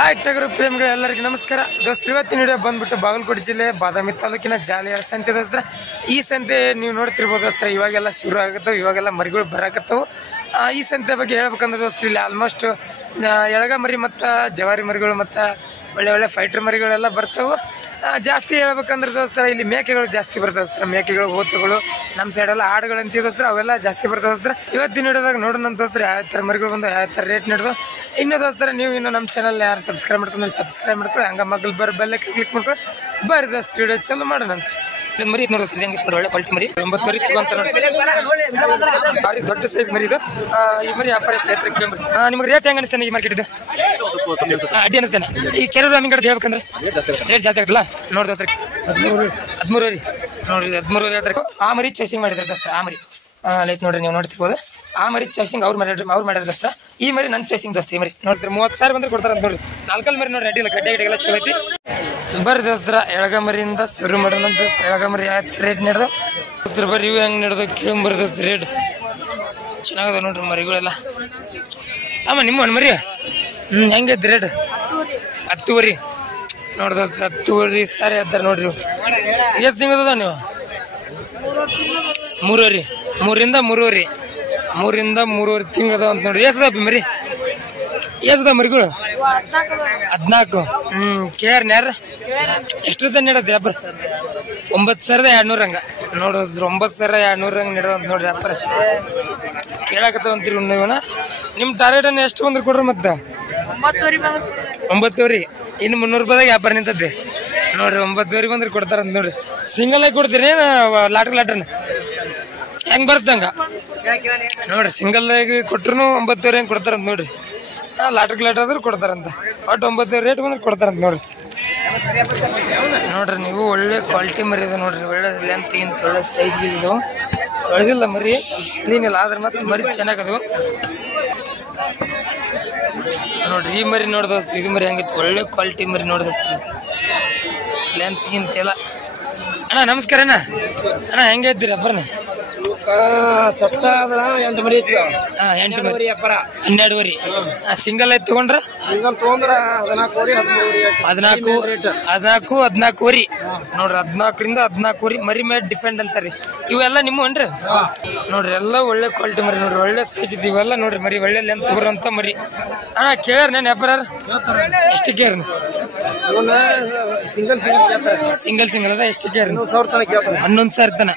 Hi ಟಗರು ಪ್ರೇಮಿಗಳು ಎಲ್ಲರಿಗೂ ನಮಸ್ಕಾರ ದೋಸ್ತರು. ಇವತ್ತಿನ ವಿಡಿಯೋ ಬಂದ್ಬಿಟ್ಟು ಬಾಗಲಕೋಟೆ ಜಿಲ್ಲೆ ಬಾದಾಮಿ ತಾಲೂಕಿನ ಜಾಲಿಯಾಳ ಸಂತೆ ದೋಸ್ತರ. ಈ ಸಂತೆ ನೀವು ನೋಡ್ತಿರ್ಬೋದು ದೋಸ್ತರ, ಇವಾಗೆಲ್ಲ ಶುರು ಆಗತ್ತವು, ಇವಾಗೆಲ್ಲ ಮರಿಗಳು ಬರಾಕತ್ತವು. ಈ ಸಂತೆ ಬಗ್ಗೆ ಹೇಳ್ಬೇಕಂದ್ರೆ ದೋಸ್ತರು, ಇಲ್ಲಿ ಆಲ್ಮೋಸ್ಟ್ ಎಳಗ ಮರಿ ಮತ್ತು ಜವಾರಿ ಮರಿಗಳು ಮತ್ತು ಒಳ್ಳೆ ಒಳ್ಳೆ ಫೈಟರ್ ಮರಿಗಳೆಲ್ಲ ಬರ್ತಾವೆ. ಜಾಸ್ತಿ ಹೇಳ್ಬೇಕಂದ್ರೆ ದೋಸ್ತರ, ಇಲ್ಲಿ ಮೇಕೆಗಳು ಜಾಸ್ತಿ ಬರ್ತವೆ ದೋಸ್ತರ. ಮೇಕೆಗಳು, ಓತುಗಳು, ನಮ್ಮ ಸೈಡೆಲ್ಲ ಆಡುಗಳು ಅಂತೀವಿ ದೋಸ್ತರ, ಅವೆಲ್ಲ ಜಾಸ್ತಿ ಬರ್ತವೆ ದೋಸ್ತರ. ಇವತ್ತಿನ ವಿಡಿಯೋದಾಗ ನೋಡೋಣ ದೋಸ್ತರ ಯಾವ ಥರ ಮರಿಗಳು ಬಂದು ಯಾವ ಥರ ರೇಟ್ ನಡೆದು. ಇನ್ನು ದೋಸ್ತರ, ನೀವು ಇನ್ನು ನಮ್ಮ ಚಾನಲ್ ಯಾರು ಸಬ್ಸ್ಕ್ರೈಬ್ ಮಾಡ್ಕೊಂಡ್ರೆ ಸಬ್ಸ್ಕ್ರೈಬ್ ಮಾಡ್ಕೊಳ್ಳಿ, ಹಂಗೆ ಮಗ್ಲು ಬೆಲ್ಲ ಕ್ಲಿಕ್ ಮಾಡ್ಕೊಳ್ಳಿ. ಬರ್ರಿ ದೋಸ್ತ ವಿಡಿಯೋ ಚಲೋ ಮಾಡೋಣ ಅಂತ. ಮರಿ ನೋಡಿಸ್ತೀವಿ ಹೆಂಗೆ ಒಳ್ಳೆ ಕ್ವಾಲಿಟಿ ಮರಿ 9 ವರೆ ತಗೊಂತ ಭಾರಿ ದೊಡ್ಡ ಸೈಜ್ ಮರಿ ಇದು. ಈ ಮರಿ ವ್ಯಾಪಾರ ಎಷ್ಟು ಐತ್ರಿ ಕೇಳ್ರಿ. ನಿಮ್ಗೆ ರೇಟ್ ಹೆಂಗೆ ಅನಿಸ್ತಾನೆ ಈ ಮಾರ್ಕೆಟ್ ಇದು? ಅಡ್ಡಿ ಅನಿಸ್ತಾನೆ. ಈ ಕೆಲವರು ನಮಗೆ ಕಡೆ ಹೇಳ್ಬೇಕಂದ್ರೆ ರೇಟ್ ಜಾಸ್ತಿ ಆಗತ್ತಲ್ಲ ನೋಡಿ ದೋಸ್ತ. 13 ವರೆ ನೋಡ್ರಿ, 13 ವರೆ ಹೇಳ್ತಾರೆ. ಆ ಮರಿ ಚೇಸಿಂಗ್ ಮಾಡಿದ್ರೆ ದೋಸ್ತ. ಆ ಮರಿ ಲೈಕ್ ನೋಡ್ರಿ, ನೀವು ನೋಡ್ತಿರ್ಬೋದು. ಆ ಮರಿ ಚೇಸಿಂಗ್ ಅವ್ರು ಮಾಡಿದ್ರೆ ದೋಸ್ತ. ಈ ಮರಿ ನನ್ನ ಚೇಸಿಂಗ್ ದೋಸ್ತ. ಈ ಮರಿ ನೋಡ್ತೀರಿ 30,000 ಬಂದ್ರೆ ಕೊಡ್ತಾರೆ ಅಂತ ನೋಡ್ರಿ. 4 ಮರಿ ನೋಡಿ, ಅಡ್ಡಿಲ್ಲ, ಗಡ್ಡೆಗೆಲ್ಲ ಚಲೋ ಐತಿ. ಬರ್ರಿ ದೋಸ್ತರ, ಎಳಗ ಮರಿಯಿಂದ ಶುರು ಮಾಡೋಣ ದೋಸ್ತ. ಎಳಗ ಮರಿ ಯಾವ ರೇಟ್ ನಡೆದು ದೋಸ್ತರ, ಬರ್ರಿ ಇವು ಹೆಂಗೆ ನಡೆದು ಕೇಳಂಬರಿ ದೋಸ್ತ. ರೇಟ್ ಚೆನ್ನಾಗದ ನೋಡ್ರಿ ಮರಿಗಳೆಲ್ಲ. ಅಮ್ಮ ನಿಮ್ಮ ಮರಿ ಹೆಂಗೈತಿ ರೇಟ್? 10 ವರೆ ನೋಡಿ ದೋಸ್ತ. 10 ವರೆ ಸಾರಿ ಅದಾರ ನೋಡ್ರಿ. ಎಷ್ಟು ತಿಂಗಳದ ನೀವು? 3 ವರೆ, 3ರಿಂದ 3 ವರೆ, 3ರಿಂದ 3 ವರೆ ತಿಂಗಳದ ಅಂತ ನೋಡ್ರಿ. ಎಷ್ಟದ ಮರಿ? ಎಷ್ಟದ ಮರಿಗಳು? 14. ಕೇರ್ ನ್ಯಾರ ಎಷ್ಟು ನೀಡೋದು ವ್ಯಾಪಾರ? 9,200 ಹಂಗ ನೋಡಿದ್ರು. 9,200 ಹಂಗೆ ನೀಡೋದು ಅಂತ ನೋಡ್ರಿ ವ್ಯಾಪಾರ. ಕೇಳಾಕತ್ತವ ಅಂತೀರಿ ಇವನ. ನಿಮ್ಮ ಟಾರ್ಗೆಟ್ ಅನ್ನು ಎಷ್ಟು ಬಂದ್ರೆ ಕೊಡ್ರಿ ಮತ್ತೆ? 9 ವರೆ. ಇನ್ನು 300 ರೂಪಾಯಿದಾಗ ವ್ಯಾಪಾರ ನಿಂತದ್ದೆ ನೋಡ್ರಿ. 9 ವರೆ ಬಂದ್ರೆ ಕೊಡ್ತಾರಂತ ನೋಡ್ರಿ. ಸಿಂಗಲ್ ಆಗಿ ಕೊಡ್ತೀರಿ ಲಾಟ್ರನ್ನ ಹೆಂಗ್ ಬರ್ತಂಗ ನೋಡ್ರಿ. ಸಿಂಗಲ್ ಆಗಿ ಕೊಟ್ರು 9 ವರೆ ಹೆಂಗೆ ಕೊಡ್ತಾರಂತ ನೋಡ್ರಿ. ಲಾಟ್ರ್ ಆದ್ರೂ ಕೊಡ್ತಾರಂತ. ಒಟ್ಟು 9 ವರೆ ರೇಟ್ ಬಂದ್ರೆ ಕೊಡ್ತಾರಂತ ನೋಡ್ರಿ. ನೋಡ್ರಿ ನೀವು ಒಳ್ಳೆ ಕ್ವಾಲಿಟಿ ಮರಿ ಇದೆ ನೋಡ್ರಿ. ಒಳ್ಳೆ ಲೆಂತ್ ಗಿಂತ ಒಳ್ಳೆ ಸೈಜ್ ಇದು. ತೊಳೆದಿಲ್ಲ ಮರಿ, ಕ್ಲೀನಿಲ್ಲ, ಆದ್ರೆ ಮತ್ತೆ ಮರಿ ಚೆನ್ನಾಗದು ನೋಡ್ರಿ. ಈ ಮರಿ ನೋಡ್ದೋಸ್ತ, ಇದು ಮರಿ ಹಂಗಿತ್ತು, ಒಳ್ಳೆ ಕ್ವಾಲಿಟಿ ಮರಿ ನೋಡ್ದೋಸ್ತ. ಲೆಂತ್ ಗಿಂತೆಲ್ಲ. ಅಣ್ಣ ನಮಸ್ಕಾರ ಅಣ್ಣ. ಅಣ್ಣ ಹೆಂಗೆ ಇದ್ದೀರಿ ಅಪ್ಪರಣ್ಣ? 8 ಮರಿ 8 ಮರಿ ವ್ಯಾಪಾರ 12 ವರೆ. ಸಿಂಗಲ್ ಐತಿ ತಗೊಂಡ್ರ 14 ವರೆ ನೋಡ್ರಿ. 14ರಿಂದ 14 ವರೆ ಮರಿ ಮೇಲೆ ಡಿಫೆಂಡ್ ಅಂತಾರಿ. ಇವೆಲ್ಲ ನಿಮ್ಮನ್ರಿ ನೋಡ್ರಿ. ಎಲ್ಲ ಒಳ್ಳೆ ಕ್ವಾಲಿಟಿ ಮರಿ ನೋಡ್ರಿ, ಒಳ್ಳೆ ಸೈಜ್ ಇದ್ದು ಇವೆಲ್ಲ ನೋಡ್ರಿ. ಮರಿ ಒಳ್ಳೆ ಲೆಂತ್ ಬರೋಂತ ಮರಿ. ಅಣ್ಣ ಕೇಳ ನಾನು ವ್ಯಾಪಾರ ಎಷ್ಟು ಕೇರ್? ಸಿಂಗಲ್ ಅದ ಎಷ್ಟು ಕೇರ್? 11,000 ತನ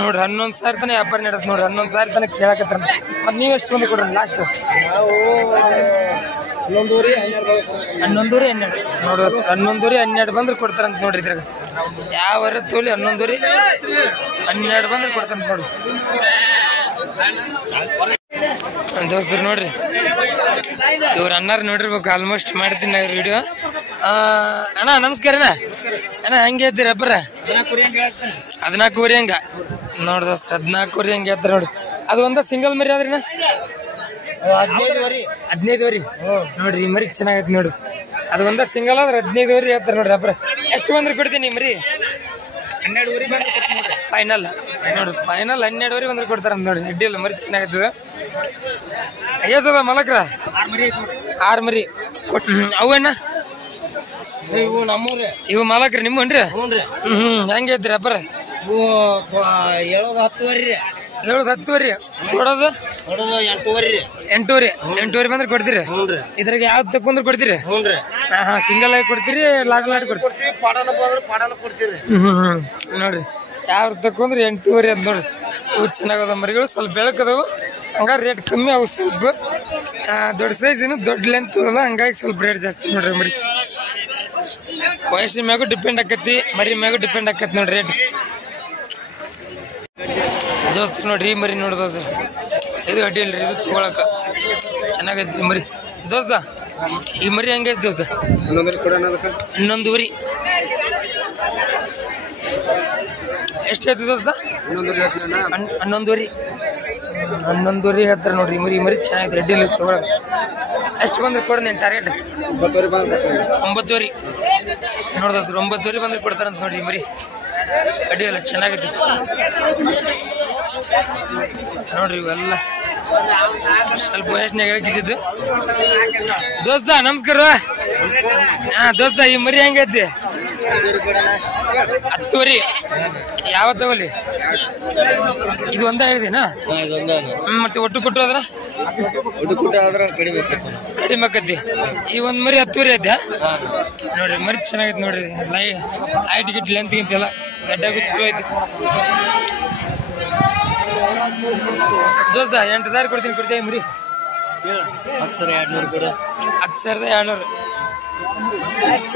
ನೋಡ್ರಿ. 11,000 ತನ ವ್ಯಾಪಾರ ನಡೆದ್ ನೋಡ್ರಿ. 11,000 ತನಕ ಕೇಳಕತ್ತಾರ. ಮತ್ತೆ ನೀವು ಎಷ್ಟು ಬಂದು ಕೊಡ್ರಿ ಲಾಸ್ಟ್? 11 ವರೆ 12 ನೋಡ್ರಿ. 11 ವರೆ 12 ಬಂದ್ರೆ ಕೊಡ್ತಾರಂತ ನೋಡ್ರಿ. ಇದ್ರಾಗ ಯಾವ ತೋಲಿ 11 ವರೆ 12 ಬಂದ್ರೆ ಕೊಡ್ತಾರಂತ ನೋಡ್ರಿ ದೋಸ್ತರು. ನೋಡ್ರಿ ಇವ್ರ ಅನ್ನಾರು ನೋಡಿರ್ಬೇಕು, ಆಲ್ಮೋಸ್ಟ್ ಮಾಡ್ತೀನಿ ನಾ ವಿಡಿಯೋ. ಅಣ್ಣ ನಮಸ್ಕಾರ ಅಣ್ಣ. ಅಣ್ಣ ಹೆಂಗೆ ಇದ್ದೀರಿ ಅಬ್ಬರ? 14 ವರೆ ಹಂಗ ನೋಡ್ ದೋಸ್ತ. 14 ವರೆ ಹಂಗೆ ಹೇಳ್ತಾರೆ ನೋಡಿ. ಅದು ಒಂದ ಸಿಂಗಲ್ ಮರಿ ಆದ್ರಿನ 15 ವರೆ ನೋಡ್ರಿ. ಈ ಮರಿ ಚೆನ್ನಾಗೈತಿ ನೋಡ್ರಿ. ಅದು ಒಂದ ಸಿಂಗಲ್ ಆದ್ರೆ 15 ವರೆ ಹೇಳ್ತಾರೆ ನೋಡ್ರಿ ಅಬ್ಬರ. ಎಷ್ಟು ಬಂದ್ರೆ ಕೊಡ್ತೀನಿ ಮರಿ? 12 ವರೆ ಬಂದ್ರೆ ಕೊಡ್ತೀನಿ ನೋಡ್ರಿ. ಫೈನಲ್ ನೋಡ್ರಿ, ಫೈನಲ್ 12 ವರೆ ಬಂದ್ರೆ ಕೊಡ್ತಾರಂತ ನೋಡ್ರಿ. ಅಡ್ಡಿಲ್ಲ, ಮರಿ ಚೆನ್ನಾಗೈತದ. ಏಸದ ಮಲಕ್ರ? 6 ಮರಿ ಕೊಟ್ಟು. ಅವಣ್ಣ ಇವು ನಮ್ಮೂರೇ, ಇವು ಮಾಲಕ್ರಿ ನಿಮ್ಮನ್ರಿ? ಹೆಂಗೆ ಐತ್ರಿ ಅಬ್ಬರ? ಹೇಳೋದು 10 ವರೆ, ಹೇಳೋದು 10 ವರೆ, ಕೊಡೋದು 8 ವರೆ. 8 ವರೆ ಬಂದ್ರೆ ಕೊಡ್ತೀರಿ? ಇದ್ರಾಗ ಯಾವ್ದು ತಕೊಂಡ್ರೆ ಕೊಡ್ತೀರಿ? ಸಿಂಗಲ್ ಆಗಿ ಕೊಡ್ತೀರಿ, ಲಾಟ್ ಕೊಡ್ತೀರಿ? ಪಾಡನ ಕೊಡ್ತೀರಿ. ನೋಡ್ರಿ ಯಾವ ತಕೊಂಡ್ರೆ 8 ವರೆ ಅಂತ ನೋಡ್ರಿ. ಇವು ಚೆನ್ನಾಗದ ಮರಿಗಳು, ಸ್ವಲ್ಪ ಬೆಳಕದವು, ಹಂಗಾರೆ ರೇಟ್ ಕಮ್ಮಿ ಅವು. ಸ್ವಲ್ಪ ದೊಡ್ಡ ಸೈಜ್ ಇನ್ನು ದೊಡ್ಡ ಲೆಂತ್ ಅಲ್ಲ, ಹಂಗಾಗಿ ಸ್ವಲ್ಪ ರೇಟ್ ಜಾಸ್ತಿ ನೋಡ್ರಿ. ಮರಿ ವಯಸ್ಸಿನ ಮ್ಯಾಗೂ ಡಿಪೆಂಡ್ ಆಕತಿ, ಮರಿ ಮ್ಯಾಗೂ ಡಿಪೆಂಡ್ ಆಕತಿ ನೋಡ್ರಿ ರೇಟ್ ದೋಸ್ತ. ನೋಡ್ರಿ ಈ ಮರಿ ನೋಡ್ದ ಇದು ಅಡ್ಡಿ ಇಲ್ರಿ, ಇದು ತಗೊಳಕ ಚೆನ್ನಾಗೈತಿ ಮರಿ ದೋಸ್ತ. ಈ ಮರಿ ಹೆಂಗೈತಿ ದೋಸ್ತ? 11 ವರೆ ಎಷ್ಟು ಐತಿ ದೋಸ್ತ? 11 ವರೆ. 11 ವರೆ ಹೇಳ್ತಾರೆ ನೋಡ್ರಿ. ಮರಿ ಮರಿ ಚೆನ್ನಾಗೈತಿ, ಅಡ್ಡಿ ಇಲ್ಲ ತಗೊಳಕ. ಎಷ್ಟು ಬಂದ್ರೆ ಕೊಡ ನೀನು ಟಾರ್ಗೆಟ್? 9 ವರೆ ನೋಡ್ದೋಸ್ತ. 9 ವರೆ ಬಂದ್ರೆ ಕೊಡ್ತಾರಂತ ನೋಡ್ರಿ ಮರಿ. ಅಡ್ಡಿ ಇಲ್ಲ, ಚೆನ್ನಾಗೈತಿ ನೋಡ್ರಿ. ಇವೆಲ್ಲ ಸ್ವಲ್ಪ ವಯಸ್ಸಿನಾಗ ಹೇಳ್ತಿದ್ದು ದೋಸ್ತ ನಮಸ್ಕಾರ. ಹಾ ದೋಸ್ತ ಈ ಮರಿ ಹೆಂಗೈತಿ? 10 ಯಾವ ತಗೋಲಿ? ಇದು ಒಂದ ಹೇಳಿದಿನ ಮತ್ತೆ ಒಟ್ಟು ಕೊಟ್ಟು ಅದ್ರ ಕಡಿಮೆ ಆಕತಿ. ಈ ಒಂದ್ ಮರಿ 10 ಐತೆ ನೋಡ್ರಿ. ಮರಿ ಚೆನ್ನಾಗೈತಿ ನೋಡ್ರಿ. ಹೈಟ್ ಗಿಟ್ ಲೆಂತ್ ಗಿಂತೆಲ್ಲ ಗಡ್ಡ ಚಲೋ ಐತಿ ದೋಸ್ತ. 8,000 ಕೊಡ್ತೀನಿ ಮರಿ. 10,200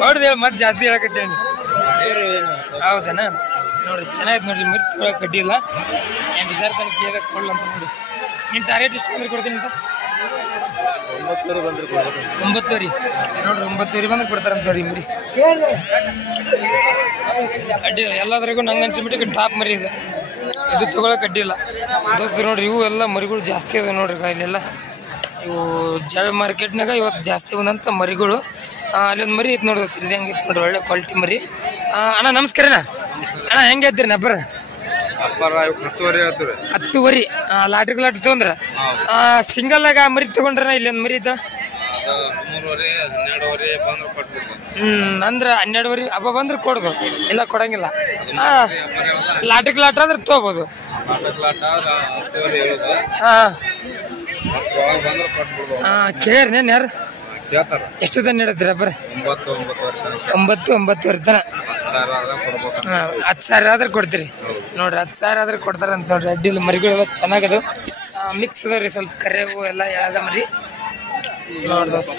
ನೋಡ್ರಿ. ಮತ್ತೆ ಜಾಸ್ತಿ ಹೇಳಕತ್ತೇನಿ. ಹೌದನಾ? ನೋಡ್ರಿ ಚೆನ್ನಾಗೈತೆ ನೋಡ್ರಿ. ಮರಿ ತಗೊಳಕ್ ಕಡ್ಡಿ ಇಲ್ಲ. 8,000 ತನಕ ಕೇಳಕ್ ಕೊಡ್ಲ ಅಂತ ನೋಡಿ. ನಿನ್ ಟಾರ್ಗೆಟ್ ಎಷ್ಟು ಬಂದ್ರೆ ಕೊಡ್ತೀನಿ ಅಂತ? 9,000 ಬಂದ್ರೆ 9,000 ನೋಡ್ರಿ. 9,000 ಬಂದ್ರೆ ಕೊಡ್ತಾರಂತ ನೋಡಿ ಮರಿ. ಅಡ್ಡಿ ಎಲ್ಲದ್ರಾಗೂ ನಂಗೆ ಅನ್ಸಿಬಿಟ್ಟು ಟಾಪ್ ಮರಿ ಇದೆ. ಇದು ತಗೊಳಕ್ ಅಡ್ಡಿ ಇಲ್ಲ ದೋಸ್ತ. ನೋಡ್ರಿ ಇವು ಎಲ್ಲ ಮರಿಗಳು ಜಾಸ್ತಿ ಅದ ನೋಡ್ರಿ. ಇಲ್ಲೆಲ್ಲ ಇವು ಜಾವ ಮಾರ್ಕೆಟ್ನಾಗ ಇವತ್ತು ಜಾಸ್ತಿ ಬಂದಂಥ ಮರಿಗಳು. ಅಲ್ಲಿ ಒಂದು ಮರಿ ಐತೆ ನೋಡಿ ದೋಸ್ತ. ಇದು ಹೆಂಗೈತೆ ನೋಡ್ರಿ, ಒಳ್ಳೆ ಕ್ವಾಲಿಟಿ ಮರಿ. ಅಣ್ಣ ನಮಸ್ಕಾರ ಅಣ್ಣ. ಹೆಂಗೆ ಐತ್ರಿ ನಬ್ಬರ? 10,000 ಲಾಟ್ರಿ ತೊಗೊಂಡ್ರ ಸಿಂಗಲ್ ಆಗ ಮರಿ ತಗೊಂಡ್ರ? ಇಲ್ಲಿ ಒಂದು ಮರಿ ಇದ್ದ 12,000 ಅಂದ್ರ 12,000 ಹಬ್ಬ ಬಂದ್ರೆ ಕೊಡ್ದು, ಇಲ್ಲ ಕೊಡಂಗಿಲ್ಲ. ಲಾಟ್ರಿ ಆದ್ರೆ ತಗೋಬಹುದು. ಕೇಳ್ರಿ ನೇನ್ ಯಾರು ಎಷ್ಟು ತನ ನೀಡತ್ತೀರ? ಬರ 9,000 ತನ 10,000 ಆದ್ರೆ ಕೊಡ್ತೀರಿ ನೋಡ್ರಿ. 10,000 ಆದ್ರೆ ಕೊಡ್ತಾರಂತ ನೋಡ್ರಿ. ಅಡ್ಡಿಲ್ಲ ಮರಿಗಳೆಲ್ಲ ಚೆನ್ನಾಗದು, ಮಿಕ್ಸ್ ಅದಾವ್ರಿ. ಸ್ವಲ್ಪ ಕರೆವು ಎಲ್ಲ ಯಾವ್ದ ಮರಿ ನೋಡ್ರಿ ದೋಸ್ತ.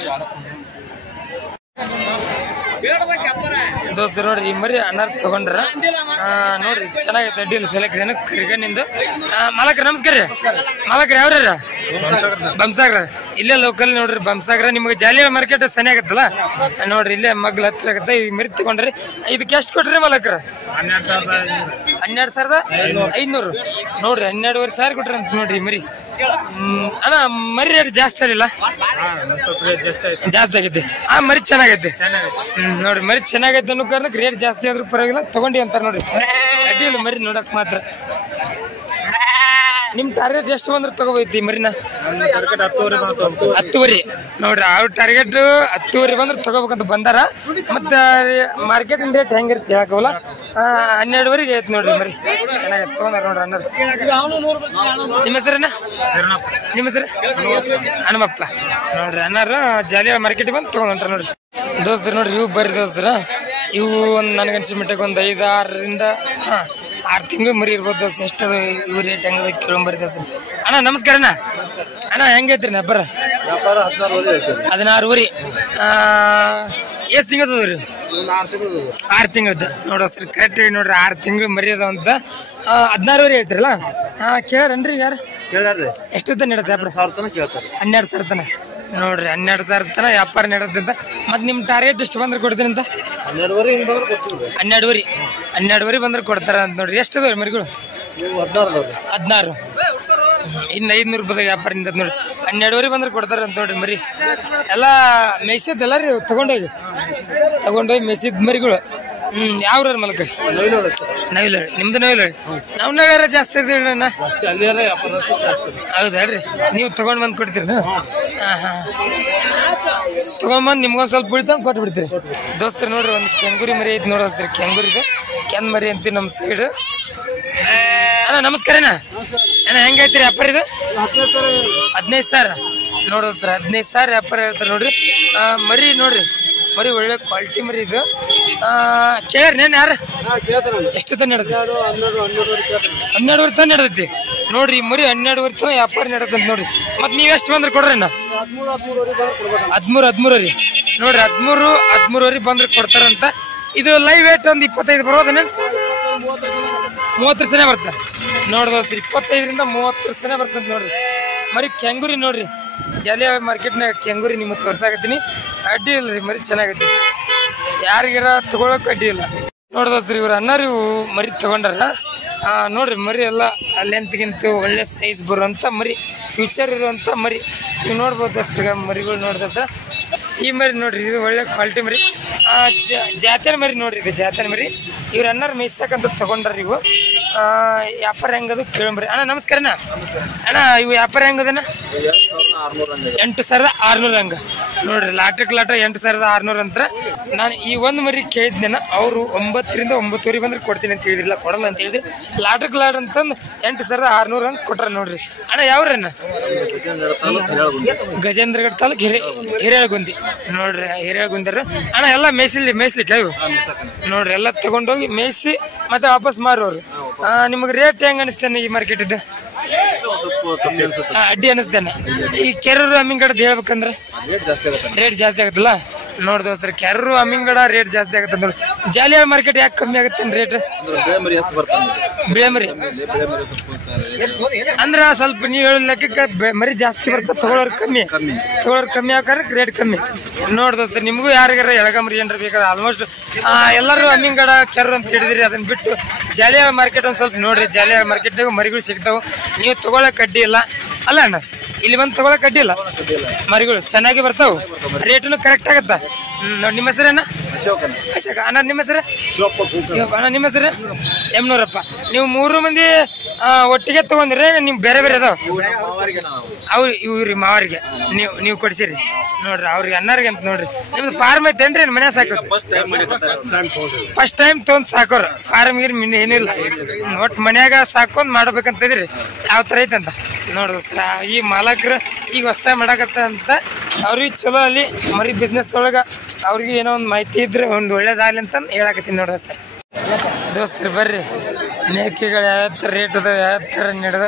ನೋಡ್ರಿ ಈ ಮರಿ ಅಣ್ಣಾರ್ ತಗೊಂಡ್ರ ನೋಡ್ರಿ ಚೆನ್ನಾಗೈತೆ. ಅಡ್ಡಿಲ್ಲ ಸೆಲೆಕ್ಷನ್ ಕರಿಗಣ್ಣಿಂದ. ಮಾಲಕ್ರ ನಮಸ್ಕಾರ ರೀ. ಮಾಲಕ್ರ ಯಾವ್ರ? ಬಂಸಾಗ್ರ. ಇಲ್ಲೇ ಲೋಕಲ್ ನೋಡ್ರಿ ಬಂಸಾಗ್ರ. ನಿಮ್ಗೆ ಜಾಲಿಯ ಮಾರ್ಕೆಟ್ ಸನಿ ಆಗತ್ತಲ್ಲ ನೋಡ್ರಿ. ಇಲ್ಲೇ ಮಗ್ಲ ಹತ್ರ ಆಗತ್ತ. ಈ ಮರಿ ತಗೊಂಡ್ರಿ. ಇದಕ್ಕೆ ಎಷ್ಟು ಕೊಟ್ರಿ ಮಾಲಕ್ರ? 12,500 ನೋಡ್ರಿ. 12,500 ಕೊಟ್ರಿ ಅಂತ ನೋಡ್ರಿ ಮರಿ. ಅಣ್ಣ ಮರಿ ರೇಟ್ ಜಾಸ್ತಿ ಆಗಿಲ್ಲ? ಜಾಸ್ತಿ ಆಗೈತಿ. ಆ ಮರಿ ಚೆನ್ನಾಗೈತಿ ನೋಡ್ರಿ. ಮರಿ ಚೆನ್ನಾಗೈತೆ ಅನ್ನೋ ಕಾರಣಕ್ಕೆ ರೇಟ್ ಜಾಸ್ತಿ ಆದ್ರೂ ಪರವಾಗಿಲ್ಲ ತಗೊಂಡಿ ಅಂತಾರ ನೋಡ್ರಿ. ಅಡ್ಡಿಲ್ಲ ಮರಿ ನೋಡಕ್ ಮಾತ್ರ. ನಿಮ್ ಟಾರ್ಗೆಟ್ ಎಷ್ಟು ಬಂದ್ರೆ ತಗೋಬೈತಿ ಮರಿನ? 10,000 ನೋಡ್ರಿ. ಅವ್ರ ಟಾರ್ಗೆಟ್ 10,000 ಬಂದ್ರೆ ತಗೋಬೇಕಂತ ಬಂದಾರ. ಮತ್ತ ಮಾರ್ಕೆಟ್ ರೇಟ್ ಹೆಂಗಿರುತ್ತೆ ಹೇಳಕವಲ್ಲ. 12,000 ಐತಿ ನೋಡ್ರಿ ಮರಿ. ಚೆನ್ನಾಗೈತೆ ತಗೊಂಡಾರ ನೋಡ್ರಿ ಅಣ್ಣರು. ನಿಮ್ಮ ಹೆಸರೇನ? ನಿಮ್ಮ ಹೆಸರು? ಹನುಮಪ್ಪ ನೋಡ್ರಿ. ಅಣ್ಣಾರು ಜಾಲಿಯ ಮಾರ್ಕೆಟ್ ಬಂದು ತಗೊಂಡ್ರ ನೋಡ್ರಿ ದೋಸ್ತರು. ನೋಡ್ರಿ ಇವು ಬರ್ರಿ ದೋಸ್ತರ. ಇವು ಒಂದು ನನಗನ್ಸಿ ಮಿಟ್ಟಕ್ಕೆ ಒಂದು 5-6 ತಿಂಗಳು ಮರಿ ಇರ್ಬೋದು ದೋಸ್ತ. ಎಷ್ಟದ ಇವು ರೇಟ್ ಹೆಂಗದ ಕೇಳಂಬರಿ ದೋಸ್ತ. ಅಣ್ಣ ನಮಸ್ಕಾರ ಅಣ್ಣ. ಅಣ್ಣ ಹೆಂಗೈತ್ರಿ ನಬ್ಬರ? 16,000 ಎಷ್ಟು ತಿಂಗಳದವ್ರಿ? 6 ತಿಂಗಳದ ನೋಡೋಸ್ರಿ. ಕರೆಕ್ಟ್ ನೋಡ್ರಿ 6 ತಿಂಗಳು ಮರಿ ಅದಾವ ಅಂತ. 16,000 ಹೇಳ್ತಿರಲ್ಲ? ಕೇಳ್ರನ್ರಿ ಯಾರು? ಎಷ್ಟು ತನ ನೀಡತ್ತೆ ವ್ಯಾಪಾರ? 12,000 ತನ ನೋಡ್ರಿ. 12,000 ತನ ವ್ಯಾಪಾರ ನೀಡತ್ತಂತ. ಮತ್ತೆ ನಿಮ್ಮ ಟಾರ್ಗೆಟ್ ಎಷ್ಟು ಬಂದ್ರೆ ಕೊಡ್ತೀನಿ ಅಂತ? 12,000 ಬಂದ್ರೆ ಕೊಡ್ತಾರ ಅಂತ ನೋಡ್ರಿ. ಎಷ್ಟು ಅದಾವ್ರಿ ಮರಿಗಳು? 16. ಇನ್ನು 500 ರೂಪಾಯಿ ವ್ಯಾಪಾರ ನಿಂತ ನೋಡ್ರಿ. 12,000 ಬಂದ್ರೆ ಕೊಡ್ತಾರ ಅಂತ ನೋಡ್ರಿ ಮರಿ. ಎಲ್ಲ ಮೇಯ್ಸಿದ್ದಲ್ಲ ರೀ ತಗೊಂಡೋಗಿ ಮೇಯ್ಸಿದ್ ಮರಿಗಳು. ಯಾವ್ರ ಮಲಕ? ನವಿಲ. ನಿಮ್ದು ನವಿಲ? ನವ್ನಾಗಾರ ಜಾಸ್ತಿ ಇದ್ದೀರಣ್ಣ. ಹೌದಲ್ರಿ? ನೀವು ತಗೊಂಡ್ ಬಂದ್ ಕೊಡ್ತೀರಿ? ತಗೊಂಡ್ಬಂದ್ ನಿಮ್ಗೊಂದ್ ಸ್ವಲ್ಪ ಉಳಿತಂಗ್ ಕೊಟ್ಟು ಬಿಡ್ತೀರಿ ದೋಸ್ತರು. ನೋಡ್ರಿ ಒಂದು ಕೆಂಗುರಿ ಮರಿ ಐತಿ ನೋಡೋಸ್ತೀರಿ. ಕೆಂಗುರಿದು ಕೆನ್ ಮರಿ ಅಂತೀವಿ ನಮ್ಮ ಸೈಡ್. ಅಣ್ಣ ನಮಸ್ಕಾರ ಅಣ್ಣ. ಅಣ್ಣ ಹೆಂಗೈತ್ರಿ ವ್ಯಾಪಾರ ಇದು? 15,000 ನೋಡೋಸ್ತಾರ. 15,000 ವ್ಯಾಪಾರ ಹೇಳ್ತಾರೆ ನೋಡ್ರಿ. ಮರಿ ನೋಡ್ರಿ. ಮರಿ ಒಳ್ಳೆ ಕ್ವಾಲಿಟಿ ಮರಿ ಇದು. ಕೇಳ್ರಿ ನೇನು ಯಾರು? ಎಷ್ಟು ತನ ನಡೆದ? 12,000 ತನ ನಡೆದೈತಿ ನೋಡ್ರಿ. ಮರಿ 12,000 ತನ ವ್ಯಾಪಾರ ನಡೆದಂತ ನೋಡ್ರಿ. ಮತ್ ನೀವ್ ಎಷ್ಟು ಬಂದ್ರೆ ಕೊಡ್ರಿ ಅಣ್ಣ? 13,000 ರೀ ನೋಡ್ರಿ. 13,000 ಬಂದ್ರೆ ಕೊಡ್ತಾರಂತ. ಇದು ಲೈವ್ ವೇಟ್ ಒಂದು 25 ಬರೋದನ್ನ 30 ಸನೆ ಬರ್ತಾರೆ ನೋಡ್ದೋಸ್ರಿ. 25ರಿಂದ 30 ಸನೆ ಬರ್ತಂತ ನೋಡ್ರಿ. ಮರಿ ಕೆಂಗುರಿ ನೋಡ್ರಿ. ಜಾಲಿಯ ಮಾರ್ಕೆಟ್ನಾಗ ಕೆಂಗುರಿ ನಿಮಗೆ ತೋರ್ಸಾಕತ್ತೀನಿ. ಅಡ್ಡಿ ಇಲ್ಲ ರೀ ಮರಿ ಚೆನ್ನಾಗೈತಿ. ಯಾರಿಗಾರ ತಗೊಳಕ್ ಅಡ್ಡಿ ಇಲ್ಲ ನೋಡ್ದೋಸ್ರಿ. ಇವ್ರ ಅಣ್ಣಾರು ಇವು ಮರಿ ತಗೊಂಡಾರ ನೋಡ್ರಿ. ಮರಿ ಎಲ್ಲ ಲೆಂತ್ಗಿಂತ ಒಳ್ಳೆ ಸೈಜ್ ಬರುವಂತ ಮರಿ, ಫ್ಯೂಚರ್ ಇರುವಂತ ಮರಿ ಇವು ನೋಡ್ಬೋದು ದೋಸ್ತ್ರೀಗ. ಮರಿಗಳು ನೋಡ್ದೋಸ್ತ ಈ ಮರಿ ನೋಡ್ರಿ ಇದು ಒಳ್ಳೆ ಕ್ವಾಲಿಟಿ ಮರಿ. ಜಾತನ ಮರಿ ನೋಡ್ರಿ, ಇದು ಜಾತನ ಮರಿ. ಇವ್ರ ಅನ್ನಾರು ಮೇಯ್ಸಕ್ಕಂತ ತಗೊಂಡ್ರಿ ಇವು. ವ್ಯಾಪಾರ ಹೆಂಗದು ಕೇಳಂಬ್ರಿ. ಅಣ್ಣ ನಮಸ್ಕಾರಣ್ಣ. ಅಣ್ಣ ಇವು ವ್ಯಾಪಾರ ಹೆಂಗದಣ್ಣ? 8,600 ಹಂಗ ನೋಡ್ರಿ. ಲಾಟಕ್ಕೆ ಲಾಟ 8,600 ಅಂತ. ನಾನು ಈ ಒಂದು ಮರಿ ಕೇಳಿದ್ನ, ಅವರು 9 ರಿಂದ 9:30 ಬಂದ್ರೆ ಕೊಡ್ತೀನಿ ಅಂತ ಹೇಳಿದ್ರಿಲ್ಲ, ಕೊಡಲ್ಲ ಅಂತ ಹೇಳಿದ್ರಿ. ಲಾಟಕ್ಕೆ ಲಾಟ್ ಅಂತಂದು 8,600 ಹಂಗೆ ಕೊಟ್ರ ನೋಡ್ರಿ. ಅಣ್ಣ ಯಾವ್ರಣ್ಣ? ಗಜೇಂದ್ರಗಢ ತಾಲೂಕು ಹಿರೇಳಗುಂದಿ ನೋಡ್ರಿ. ಹಿರೇಳಗುಂದಿರ ಅಣ್ಣ ಎಲ್ಲ ಮೇಯ್ಸ್ಲಿಕ್ಕೆ ಇವು ನೋಡ್ರಿ. ಎಲ್ಲ ತಗೊಂಡೋಗಿ ಮೇಯಿಸಿ ಮತ್ತೆ ವಾಪಸ್ ಮಾರೋರು. ನಿಮಗೆ ರೇಟ್ ಹೆಂಗ ಅನಿಸ್ತೇನೆ ಈ ಮಾರ್ಕೆಟ್ ಇದ್ದು? ಅಡ್ಡಿ ಅನಿಸ್ತೇನೆ. ಈ ಕೆರೂರು ಅಮ್ಮಿಂಗಡ ಹೇಳ್ಬೇಕಂದ್ರೆ ರೇಟ್ ಜಾಸ್ತಿ ಆಗತ್ತಲ್ಲ ನೋಡ್ರಿ ದೋಸ್ತರ. ಕೆರೂರು ಅಮ್ಮಿಂಗಡ ರೇಟ್ ಜಾಸ್ತಿ ಆಗತ್ತೆ ನೋಡಿ. ಜಾಲಿಯಾಳ ಮಾರ್ಕೆಟ್ ಯಾಕೆ ಕಮ್ಮಿ ಆಗತ್ತೆ ರೇಟ್? ಬೆಳೆ ಮರಿ ಅಂದ್ರೆ ಸ್ವಲ್ಪ ನೀವು ಹೇಳೋ ಲೆಕ್ಕಕ್ಕೆ ಮರಿ ಜಾಸ್ತಿ ಬರ್ತದೆ, ತಗೊಳ್ಳೋರು ಕಮ್ಮಿ ಆಕಾರ ರೇಟ್ ಕಮ್ಮಿ ನೋಡಿ ದೋಸ್ತ. ನಿಮಗೂ ಯಾರಿಗಾರ ಎಳಗಮರಿ ಏನ್ರ ಬೇಕಾದ್ರೆ ಆಲ್ಮೋಸ್ಟ್ ಎಲ್ಲರೂ ಅಮ್ಮಿಂಗಡ ಕೆರೂರು ಅಂತ ಹೇಳಿದ್ರಿ. ಅದನ್ನ ಬಿಟ್ಟು ಜಾಲಿಯಾಳ ಮಾರ್ಕೆಟ್ ಒಂದು ಸ್ವಲ್ಪ ನೋಡ್ರಿ. ಜಾಲಿಯಾಳ ಮಾರ್ಕೆಟ್ನಾಗ ಮರಿಗಳು ಸಿಗ್ತಾವೆ, ನೀವು ತಗೊಳಕ್ ಅಡ್ಡಿ ಇಲ್ಲ ಅಲ್ಲ ಅಣ್ಣ. ಇಲ್ಲಿ ಬಂದು ತಗೊಳಕ್ ಅಡ್ಡಿ ಇಲ್ಲ, ಮರಿಗಳು ಚೆನ್ನಾಗಿ ಬರ್ತಾವ, ರೇಟನು ಕರೆಕ್ಟ್ ಆಗತ್ತ ನೋಡಿ. ನಿಮ್ಮ ಹೆಸರೇನ? ಅಶೋಕ. ಅಣ್ಣ ನಿಮ್ಮ ಹೆಸರು? ಅಣ್ಣ ನಿಮ್ಮ ಹೆಸರು? ಎಮ್ನೂರಪ್ಪ. ನೀವು 3 ಮಂದಿ ಒಟ್ಟಿಗೆ ತಗೊಂಡ್ರೆ ನಿಮ್ ಬೇರೆ ಬೇರೆ ಅದಾವ? ಇವ್ರಿ ಮಾವರಿಗೆ ನೀವು ಕೊಡ್ಸಿರಿ ನೋಡ್ರಿ, ಅವ್ರಿಗೆ ಅನ್ನಾರಿಗೆ ಅಂತ ನೋಡ್ರಿ. ನಿಮ್ದು ಫಾರ್ಮ್ ಐತೇನ್ರಿ? ಮನೆ ಸಾಕು ಫಸ್ಟ್ ಟೈಮ್ ತೊಗೊಂಡ್ ಸಾಕೋರು. ಫಾರ್ಮ್ ಗಿರ್ ಏನಿಲ್ಲ, ಒಟ್ಟು ಮನ್ಯಾಗ ಸಾಕೊಂಡ್ ಮಾಡ್ಬೇಕಂತಿದ್ರಿ. ಯಾವ ತರ ಐತಂತ ನೋಡ್ರಿ. ಈ ಮಾಲಕರು ಈಗ ಹೊಸ ಮಾಡಕತ್ತ ಅಂತ ಅವ್ರಿಗೆ ಚಲೋ ಅಲ್ಲಿ ಮರಿ ಬಿಸ್ನೆಸ್ ಒಳಗ ಅವ್ರಿಗೆ ಏನೋ ಒಂದು ಮಾಹಿತಿ ಇದ್ರೆ ಒಂದು ಒಳ್ಳೇದಾಗಲಿ ಅಂತ ಹೇಳಕತ್ತೀನಿ ನೋಡ್ರಿ ದೋಸ್ತರು. ಬರ್ರಿ ಮೇಕೆಗಳು ಯಾವ ಥರ ರೇಟ್ ಅದ, ಯಾವ ಥರ ನಡೆದ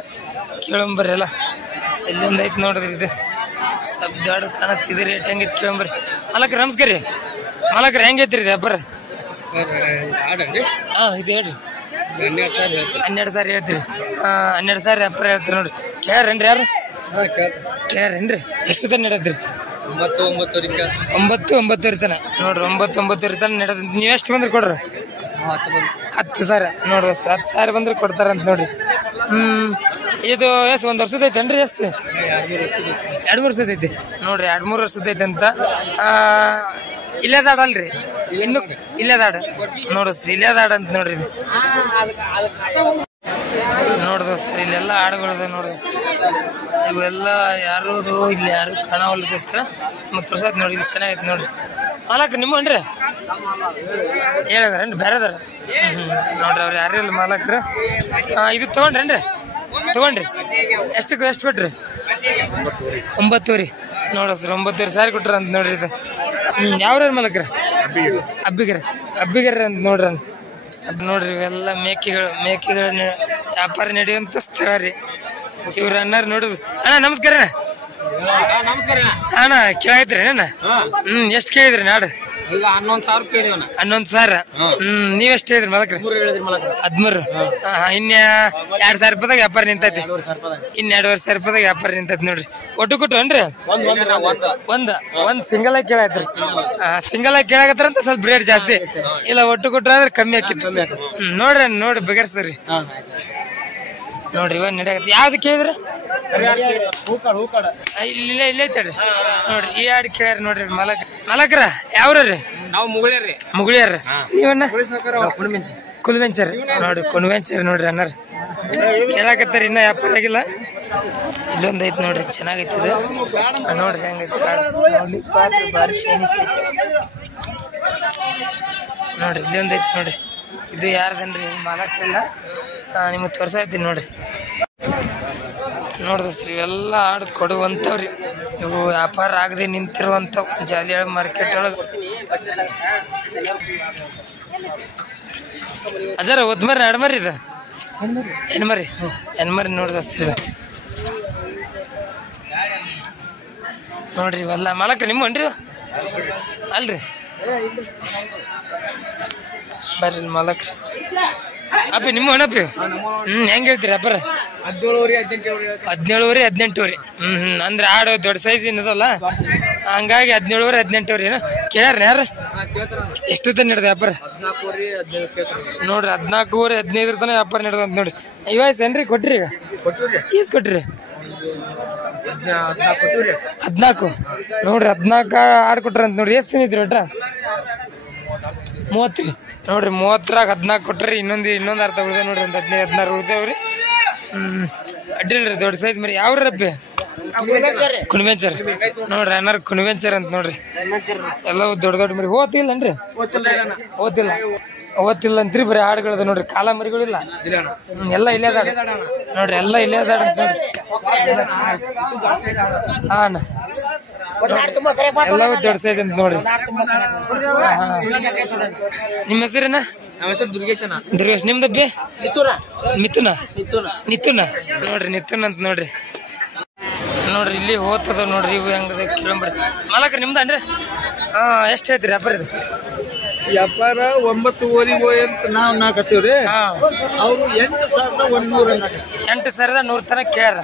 ಕೇಳಂಬರ್ರಿ. ಎಲ್ಲ ಇಲ್ಲೊಂದು ಐತೆ ನೋಡ್ರಿ, ಇದು ಸ್ವಲ್ಪ ದೊಡ್ಡ ಕಾಣತ್ತಿದೆ. ರೇಟ್ ಹೆಂಗೈತಿ ಕೇಳಂಬರ್ರಿ. ಮಾಲಕ್ರ ನಮಸ್ಕಾರ ರೀ. ಮಾಲಕ್ರ ಹೆಂಗೈತಿ ರೀ ವ್ಯಾಪಾರ? ಇದು ಹೇಳ್ರಿ. 12,000 ಹೇಳ್ತೀರಿ. 12,000 ವ್ಯಾಪಾರ ಹೇಳ್ತೀರಿ ನೋಡ್ರಿ. ಕೇಳ್ರೇನ್ರಿ ಯಾರು? ಕೇಳ್ರೇನ್ರಿ? ಎಷ್ಟು ತನ ನಡೆದ್ರಿ? 9-9:30 ತನ ನೋಡ್ರಿ. 9-9:30 ತನ ನಡೆದ. ನೀವು ಎಷ್ಟು ಬಂದ್ರೆ ಕೊಡ್ರಿ? 10,000 ನೋಡ್ರಿ. 10,000 ಬಂದ್ರೆ ಕೊಡ್ತಾರಂತ ನೋಡ್ರಿ. ಇದು ಎಷ್ಟು ಒಂದು ವರ್ಷದ ಐತೇನ್ರಿ? ಎಷ್ಟು 2-3 ವರ್ಷದ ಐತಿ ನೋಡ್ರಿ. 2-3 ವರ್ಷದ ಐತೆ ಅಂತ. ಇಲ್ಲೇದಾಡ ಅಲ್ರಿ, ಇನ್ನು ಇಲ್ಲೇದಾಡ ನೋಡಿಸ್ರಿ. ಇಲ್ಲೇದಾಡ ಅಂತ ನೋಡ್ರಿ. ಇದು ನೋಡ್ ದೋಸ್ತರ, ಇಲ್ಲೆಲ್ಲ ಆಡುಗಳದ ನೋಡ್ ದೋಸ್ತರ. ಇವೆಲ್ಲ ಯಾರದು ಇಲ್ಲಿ ಯಾರು ಕಾಣವಲ್ಲ ದೋಸ್ತರ. ಮತ್ತೆ ಪ್ರಸಾದ್ ನೋಡಿ, ಇದು ಚೆನ್ನಾಗೈತೆ ನೋಡ್ರಿ. ಮಾಲಕ್ ನಿಮ್ಮ ಅನ್ರಿ ಹೇಳಿದಾರೇನ್ರಿ? ಬೇರೆದಾರ ನೋಡ್ರಿ. ಅವ್ರು ಯಾರು ಇಲ್ಲ ಮಾಲಕ್ರು. ಇದು ತಗೊಂಡ್ರೇನ್ರಿ? ತಗೊಂಡ್ರಿ. ಎಷ್ಟು ಕೊಟ್ರಿ? 9,000 ನೋಡಸ್ರಿ. 9,000 ಕೊಟ್ರ ಅಂತ ನೋಡ್ರಿ. ಇದು ಯಾವ್ರ ಮಾಲಕ್ರ? ಅಬ್ಬಿಗರ ಅಂತ ನೋಡ್ರಿ. ಅದು ನೋಡ್ರಿ ಇವೆಲ್ಲ ಮೇಕೆಗಳ ವ್ಯಾಪಾರ ನಡೆಯುವಂತ ಸ್ಥಳ ರೀ. ಇವ್ರ ಅನ್ನಾರ ನೋಡ್ರಿ. ಅಣ್ಣ ನಮಸ್ಕಾರ. ಅಣ್ಣ ಕೇಳಾಯ್ತ್ರಿ ಅಣ್ಣ? ಎಷ್ಟು ಕೇಳಿದ್ರಿ ನಾಡು? 11,000. ನೀವೆಷ್ಟು ಹೇಳಿದ್ರಿ ಮಾಲಕ್ರ? 13. ಇನ್ನ 2,000 ರೂಪಾಯಿದಾಗ ವ್ಯಾಪಾರ ನಿಂತೈತಿ. ಇನ್ನ 2,500 ರೂಪಾಯಿದಾಗ ವ್ಯಾಪಾರ ನಿಂತೈತಿ ನೋಡ್ರಿ. ಒಟ್ಟು ಕೊಟ್ಟು ಅನ್ರಿ? ಒಂದ್ ಸಿಂಗಲ್ ಆಗಿ ಕೇಳಾಯ್ತ್ರಿ. ಸಿಂಗಲ್ ಆಗಿ ಕೇಳಾಕತ್ತಾರ ಅಂತ ಸ್ವಲ್ಪ ರೇಟ್ ಜಾಸ್ತಿ. ಇಲ್ಲ ಒಟ್ಟು ಕೊಟ್ರ ಆದ್ರೆ ಕಮ್ಮಿ ಆಕಿತ್ತು. ನೋಡ್ರಿ ಬಗೆಹರಿಸ್ರಿ ನೋಡ್ರಿ. ಇವಾಗ ನಡೆಯತ್ತೆ. ಯಾವ್ದು ಕೇಳಿದ್ರಿ? ಇಲ್ಲೇ ಐತಡ್ರಿ ನೋಡ್ರಿ. ಈ ಹಾಡು ಕೇಳ್ಯಾರ ನೋಡ್ರಿ. ಮಲಕ್ರ ಯಾವ್ರಿ? ನಾವು ಮುಗುಳಿಯಾರ. ನೀವನ್ನ? ಕುಲ್ಬೆಂಚರ್ ನೋಡ್ರಿ. ಕುಲ್ಬೆಂಚರ್ ನೋಡ್ರಿ ಅನ್ನಾರ ಕೇಳಾಕತ್ತಾರ. ಇನ್ನ ವ್ಯಾಪಾರ ಆಗಿಲ್ಲ. ಇಲ್ಲೊಂದ್ ಐತಿ ನೋಡ್ರಿ, ಚೆನ್ನಾಗೈತಿ ಇದು ನೋಡ್ರಿ. ಹೆಂಗೈತಿ ನೋಡಿ, ಪಾತ್ರ ಬಾರಿ ಶೈನಿಸ್ ಐತಿ ನೋಡ್ರಿ. ಇಲ್ಲೊಂದ್ ಐತಿ ನೋಡ್ರಿ. ಇದು ಯಾರ್ದನ್ರಿ? ಮಾಲಕ್ರಿಲ್ಲ, ನಿಮಗೆ ತೋರ್ಸಾಯ್ತೀನಿ ನೋಡ್ರಿ. ನೋಡ್ದಸ್ರಿ ಇವೆಲ್ಲ ಆಡು ಕೊಡುವಂಥವ್ರಿ. ಇವು ವ್ಯಾಪಾರ ಆಗದೆ ನಿಂತಿರುವಂಥವು ಜಾಲಿಯಾಳ ಮಾರ್ಕೆಟ್ ಒಳಗೆ. ಅದರ ಒದ್ಮರಿ ಅಡ್ಮರಿ ಇದು ಹೆಣ್ಮರಿ ನೋಡ್ದಸ್ರಿ. ನೋಡ್ರಿ ಇವೆಲ್ಲ ಮಾಲಕ್ರಿ ನಿಮ್ಮ ಅನ್ರಿ ಅಲ್ರಿ? ಬರ್ರಿ ಮಾಲಕ್ರಿ. ಅಪ್ಪಿ ನಿಮ್ಮ ಅಣ್ಣಪ್ಪಿ ಹೆಂಗ್ ಹೇಳ್ತೀರಿ ಅಪ್ಪರ? 17,000 18,000. ಅಂದ್ರೆ ಆಡು ದೊಡ್ಡ ಸೈಜ್ ಏನದಲ್ಲ, ಹಂಗಾಗಿ 17,000 18,000 ಏನ ಕೇಳ್ಯಾರ ಯಾರು? ಎಷ್ಟು ತನ ನಡೆದ ವ್ಯಾಪಾರ? ನೋಡ್ರಿ 14,000 15 ತನ ವ್ಯಾಪಾರ ನಡೆದಂತ ನೋಡ್ರಿ. ಇವಯಸ್ ಏನ್ರಿ ಕೊಟ್ರಿ? ಈಗ ಈಸ್ ಕೊಟ್ರಿ 14 ನೋಡ್ರಿ 14 ಆಡ್ ಕೊಟ್ರ ಅಂತ ನೋಡ್ರಿ. ಎಷ್ಟು ತಿಂದಿದ್ರಿ ಒಟ್ಟ 30 ರೀ ನೋಡ್ರಿ. 30ರಾಗ 14 ಕೊಟ್ರಿ. ಇನ್ನೊಂದು ಅರ್ಧ ಉಳಿದ ನೋಡ್ರಿ. ಒಂದು 15-16 ಉಳಿದೇವ್ರಿ. ಅಡ್ಡಿಲ್ರಿ ದೊಡ್ಡ ಸೈಜ್ ಮರಿ. ಯಾವ್ರಪ್ಪಿ? ಕುಣಿವೆಂಚರ್ ನೋಡ್ರಿ. ಅನ್ನಾರ ಕುಣಿವೆಂಚರ್ ಅಂತ ನೋಡ್ರಿ. ಎಲ್ಲವೂ ದೊಡ್ಡ ಮರಿ. ಓದ್ತಿಲ್ಲನ್ರಿ? ಓದ್ತಿಲ್ಲ ಅಂತ್ರಿ. ಬರೀ ಹಾಡುಗಳದ ನೋಡ್ರಿ. ಕಾಲ ಮರಿಗಳಿಲ್ಲ ಎಲ್ಲ ಇಲ್ಲೇ ಅದಾಡ ನೋಡ್ರಿ. ಎಲ್ಲ ಇಲ್ಲೇ ಅದಾಡ ನೋಡ್ರಿ. ಹಾಂ ಎಲ್ಲವೂ ದೊಡ್ಡ ಸೈಜ್ ಅಂತ ನೋಡ್ರಿ. ನಿಮ್ಮ ಹೆಸರೇನ? ದುರ್ಗೇಶ್. ನಿಮ್ದಬ್ಬಿ? ಮಿಥುನ ನೋಡ್ರಿ. ನಿತುನ್ ಅಂತ ನೋಡ್ರಿ. ಇಲ್ಲಿ ಓದ್ತದ ನೋಡ್ರಿ. ಇವು ಹೆಂಗದ ಕೇಳಂಬ್ರಿ. ಮಾಲಕ್ರ ನಿಮ್ದನ್ರಿ? ಎಷ್ಟು ಐತ್ರಿ ವ್ಯಾಪಾರ ಇದು? ವ್ಯಾಪಾರ 9,500 ಅಂತ ನಾವು ನಾಕತ್ತೀವ್ರಿ. ಅವ್ರು 8,100 ತನಕ ಕೇಳ್ಯಾರ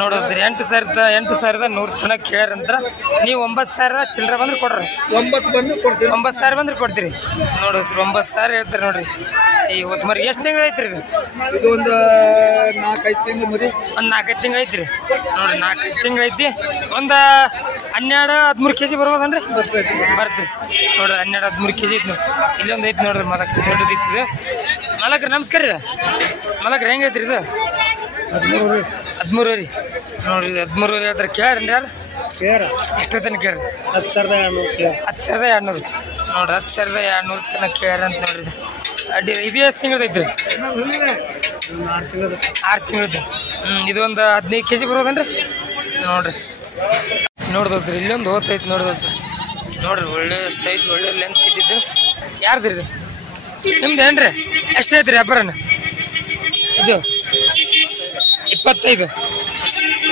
ನೋಡಿದ್ರಿ. 8,100 ತನಕ ಕೇಳ್ಯಾರ ಅಂತ. ನೀವು 9,000 ಚಿಲ್ಲರೆ ಬಂದ್ರೆ ಕೊಡ್ರಿ. 9,000 ಬಂದ್ರೆ ಕೊಡ್ತೀರಿ ನೋಡಿದ್ರಿ. 9,000 ಹೇಳ್ತಾರೆ ನೋಡ್ರಿ. ಈ ಹೊತ್ತು ಮರಿ ಎಷ್ಟು ತಿಂಗಳು ಐತ್ರಿ ಇದು? ಒಂದು 4-5 ತಿಂಗಳು ಮರಿ. ಒಂದು 4-5 ತಿಂಗಳು ಐತ್ರಿ ನೋಡ್ರಿ. 4-5 ತಿಂಗಳು ಐತಿ. ಒಂದು 12-13 kg ಬರ್ಬೋದನ್ರಿ? ಬರ್ತೀರಿ ನೋಡ್ರಿ. 12-13 kg ಐತಿ ನೋಡಿ. ಇಲ್ಲೊಂದು ಐತಿ ನೋಡ್ರಿ. ಮಾಲಕ್ರ ದೊಡ್ಡದೈತಿ. ಮಾಲಕ್ರ ನಮಸ್ಕಾರ ರೀ. ಮಾಲಕ್ರ ಹೆಂಗೈತ್ರಿ ಇದು? 13 ರೀ ನೋಡ್ರಿ. 13 ಹೇಳ್ತಾರೆ. ಕೇಳ್ರಿ ಯಾರು? ಎಷ್ಟೊತ್ತನ ಕೇಳ್ರಿ? 10,200 10,200 ನೋಡ್ರಿ. 10,200 ತನಕ ಕೇಳ್ಯಾರ ಅಂತ ನೋಡ್ರಿ. ಅಡ್ಡಿ. ಇದು ಎಷ್ಟು ತಿಂಗಳದೈತ್ರಿ? 6 ತಿಂಗಳದ್ದು. ಇದು ಒಂದು 15 kg ಬರ್ಬೋದನ್ರಿ ನೋಡ್ರಿ. ನೋಡ್ದೋಸ್ತ್ರಿ ಇಲ್ಲೊಂದು ಓದ್ತೈತಿ ನೋಡ್ದೋಸ್ತ್ರಿ. ನೋಡ್ರಿ ಒಳ್ಳೆ ಸೈಜ್, ಒಳ್ಳೆ ಲೆಂತ್ ಇದ್ದಿದ್ದು. ಯಾರ್ದು ಇದು? ನಿಮ್ದು ಏನ್ರಿ? ಎಷ್ಟೈತ್ರಿ ವ್ಯಾಪಾರನ? ಇದು 25.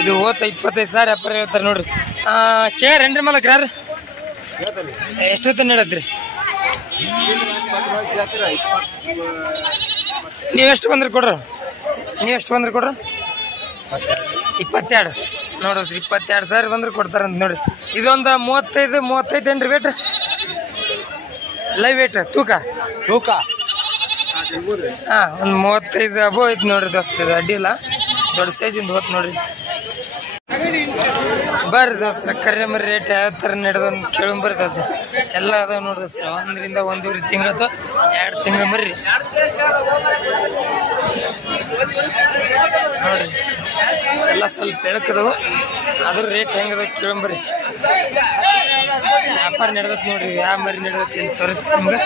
ಇದು ಓದ್ತ 25,000 ವ್ಯಾಪಾರ ಹೇಳ್ತಾರೆ ನೋಡ್ರಿ. ಕೇಳ್ರೇನ್ರಿ ಮಾಲಕ್ರ ಯಾರು? ಎಷ್ಟೊತ್ತ ನೀಡತ್ರಿ? ನೀವೆಷ್ಟು ಬಂದ್ರೆ ಕೊಡ್ರಿ? 22 ನೋಡ್ರಿ. 22,000 ಬಂದ್ರೆ ಕೊಡ್ತಾರಂತ ನೋಡ್ರಿ. ಇದೊಂದು 35 ಏನ್ರಿ ವೇಟ್? ಲೈವ್ ವೇಟ್ ತೂಕ ಹಾಂ ಒಂದು 35 ಅಬೋ ಐತಿ ನೋಡ್ರಿ ದೋಸ್ತ. ಇದು ಅಡ್ಡಿಲ್ಲ. ದೊಡ್ಡ ಸೈಜಿಂದ ಹೋತ್ ನೋಡ್ರಿ. ಬರ್ರಿ ದೋಸ್ತ. ಕರೆ ಮರಿ ರೇಟ್ ಯಾವ ಥರ ನಡೆದೊಂದು ಕೇಳಂಬರ್ರಿ ದೋಸ್ತ. ಎಲ್ಲ ಅದಾವ ನೋಡಿ ದೋಸ್ತ. 1ರಿಂದ 1.5 ತಿಂಗಳು ಅಥವಾ 2 ತಿಂಗಳು ಮರಿ ನೋಡ್ರಿ. ಎಲ್ಲ ಸ್ವಲ್ಪ ಬೆಳಕದವು. ಅದ್ರ ರೇಟ್ ಹೆಂಗದ ಕೇಳಂಬರ್ರಿ. ವ್ಯಾಪಾರ ನಡೆದತ್ ನೋಡ್ರಿ. ಯಾವ ಮರಿ ನಡೆದತ್ ಇಲ್ಲಿ ತೋರಿಸ್ತೀನಿ ನಿಮ್ಗೆ.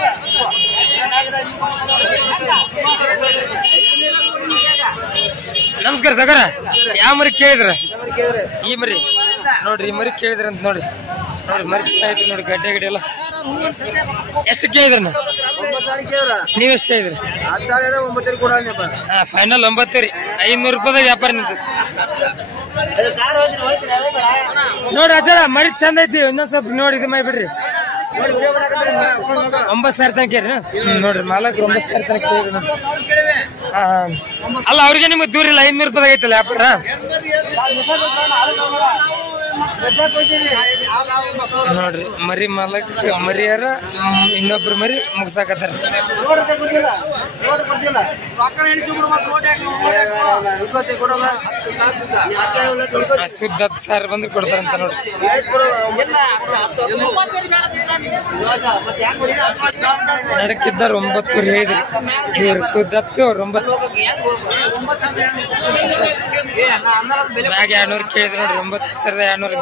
ನಮಸ್ಕಾರ ಸಗರ. ಯಾವ ಮರಿ ಕೇಳಿದ್ರ? ಈ ಮರಿ ನೋಡ್ರಿ. ಈ ಮರಿ ಕೇಳಿದ್ರಂತ ನೋಡ್ರಿ. ಮರಿ ಚೆನ್ನಾಗೈತಿ ನೋಡಿ. ಗಡ್ಡೆ ಎಲ್ಲ ಎಷ್ಟು ಕೇಳಿದ್ರ? ನೀವೆಷ್ಟು ಹೇಳಿದ್ರಿ? ಫೈನಲ್ 9 ರೀ. 500 ರೂಪಾಯಿದಾಗ ವ್ಯಾಪಾರ ನಿಂತೈತಿ ನೋಡ್ರಿ. ಅಜ್ಜಾರ ಮರಿ ಚಂದ ಐತಿ. ಇನ್ನೊಂದ್ ಸ್ವಲ್ಪ ನೋಡಿ ಇದು ಮಾಡಿ ಬಿಡ್ರಿ. 9,000 ತನಕ ರೀ ನೋಡ್ರಿ. ಮಾಲಕ್ರು 9,000 ತನಕ ಕೇಳಿದ್ರಿ ನೋಡ್ರಿ. ಅಲ್ಲ ಅವ್ರಿಗೆ ನಿಮ್ಗೆ ದೂರ ಇಲ್ಲ. 500 ರೂಪಾಯಿದಾಗ ಐತಲ್ಲ ವ್ಯಾಪಾರ. ನೋಡ್ರಿ ಮರಿ ಮಾಲಕ್ ಮರಿಯಾರ ಇನ್ನೊಬ್ರು ಮರಿ ಮುಗ್ಸಾಕತ್ತಾರ. ಸುದ್ದ 10,000 ಬಂದ್ರೆ ಕೊಡ್ತಾರಂತ ನೋಡ್ರಿ. ನಡಕಿದ್ದಾರ 9 ಹೇಳಿದ್ರಿ. ಇವ್ರು ಸುದ್ದ 10 ಅವ್ರು 9 ಮ್ಯಾಗ 200 ಕೇಳಿದ್ರು ನೋಡ್ರಿ. 9,200 ನೋಡ್ರಿ.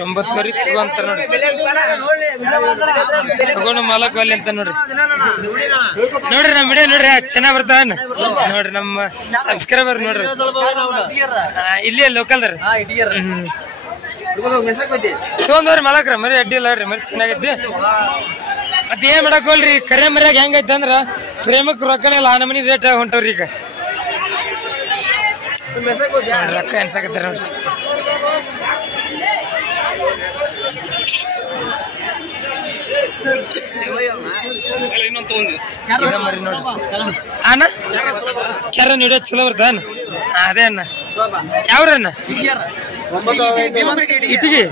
9,000 ತಗೊಂತ ನೋಡ್ರಿ. ತಗೊಂಡು ಮಾಲಕ್ ಅಲ್ಲಿ ಅಂತ ನೋಡ್ರಿ. ನೋಡ್ರಿ ನಮ್ಮ ವಿಡಿಯೋ ನೋಡ್ರಿ ಚೆನ್ನಾಗ್ ಬರ್ತಾವ ನೋಡ್ರಿ. ನಮ್ಮ ಸಬ್ಸ್ಕ್ರೈಬರ್ ನೋಡ್ರಿ. ಇಲ್ಲಿ ಲೋಕಲ್ದಾರ ತೊಗೊಂಡವ್ರಿ ಮಾಲಕ್ರ ಮರಿ. ಅಡ್ಡಿ ಇಲ್ಲ ನೋಡ್ರಿ. ಮರಿ ಚೆನ್ನಾಗೈತಿ. ಮತ್ತೆ ಏನ್ ಮಾಡಕ್ ಹೋಲ್ರಿ. ಕರೆ ಮರ್ಯಾಗ ಹೆಂಗೈತಿ ಅಂದ್ರ ಪ್ರೇಮಕ್ ರೊಕ್ಕನೇ ಇಲ್ಲ. ಆ ನಮನಿ ರೇಟ್ ಹೊಂಟವ್ರಿ. ಈಗ ರೊಕ್ಕ ಎನ್ಸಾಕತ್ತಾರ ನೋಡ್ರಿ. ಮರಿ ನೋಡ್ರಿ. ಅಣ್ಣ ಕೆರ ನೀಡೋ ಚಲೋ ಬರ್ತಾನ. ಅದೇ ಅಣ್ಣ. ಯಾವ್ರನ್ನ? ಇಟ್ಟಿಗೆ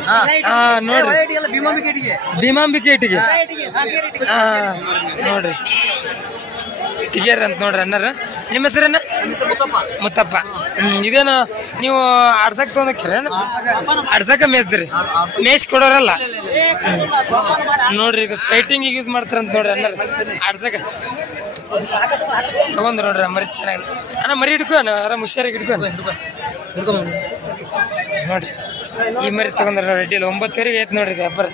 ನೋಡ್ರಿ ಭೀಮಾಂಬಿಕೆ ಇಟ್ಟಿಗೆ ನೋಡ್ರಿ ಇಟ್ಟಿಗೆರ ಅಂತ ನೋಡ್ರಿ ಅನ್ನಾರ. ನಿಮ್ಮ ಹೆಸರನ್ನ? ಮುತ್ತಪ್ಪ. ಇದೇನು ನೀವು ಆಡ್ಸಕ್ ತೊಗೊಂಡ್ರಿ? ಆಡ್ಸಕ ಮೇಯ್ಸ್ದ್ರಿ? ಮೇಯ್ಸ್ ಕೊಡೋರಲ್ಲ ನೋಡ್ರಿ. ಇದು ಫೈಟಿಂಗ್ ಯೂಸ್ ಮಾಡ್ತಾರಂತ ನೋಡ್ರಿ ಅನ್ನಾರ. ಆಡ್ಸಕ ತಗೊಂಡ್ರು ನೋಡ್ರಿ ಮರಿ ಚೆನ್ನಾಗಿ. ಅಣ್ಣ ಮರಿ ಹಿಡ್ಕೊ, ಆರಾಮ್ ಹುಷಾರಾಗಿ ಹಿಡ್ಕೊ ನೋಡ್ರಿ. ಈ ಮರಿ ತಗೊಂಡ್ರ ನೋಡಿ ಅಡ್ಡಿಲ್ಲ. 9:30 ಐತ್ ನೋಡ್ರಿ ವ್ಯಾಪಾರ.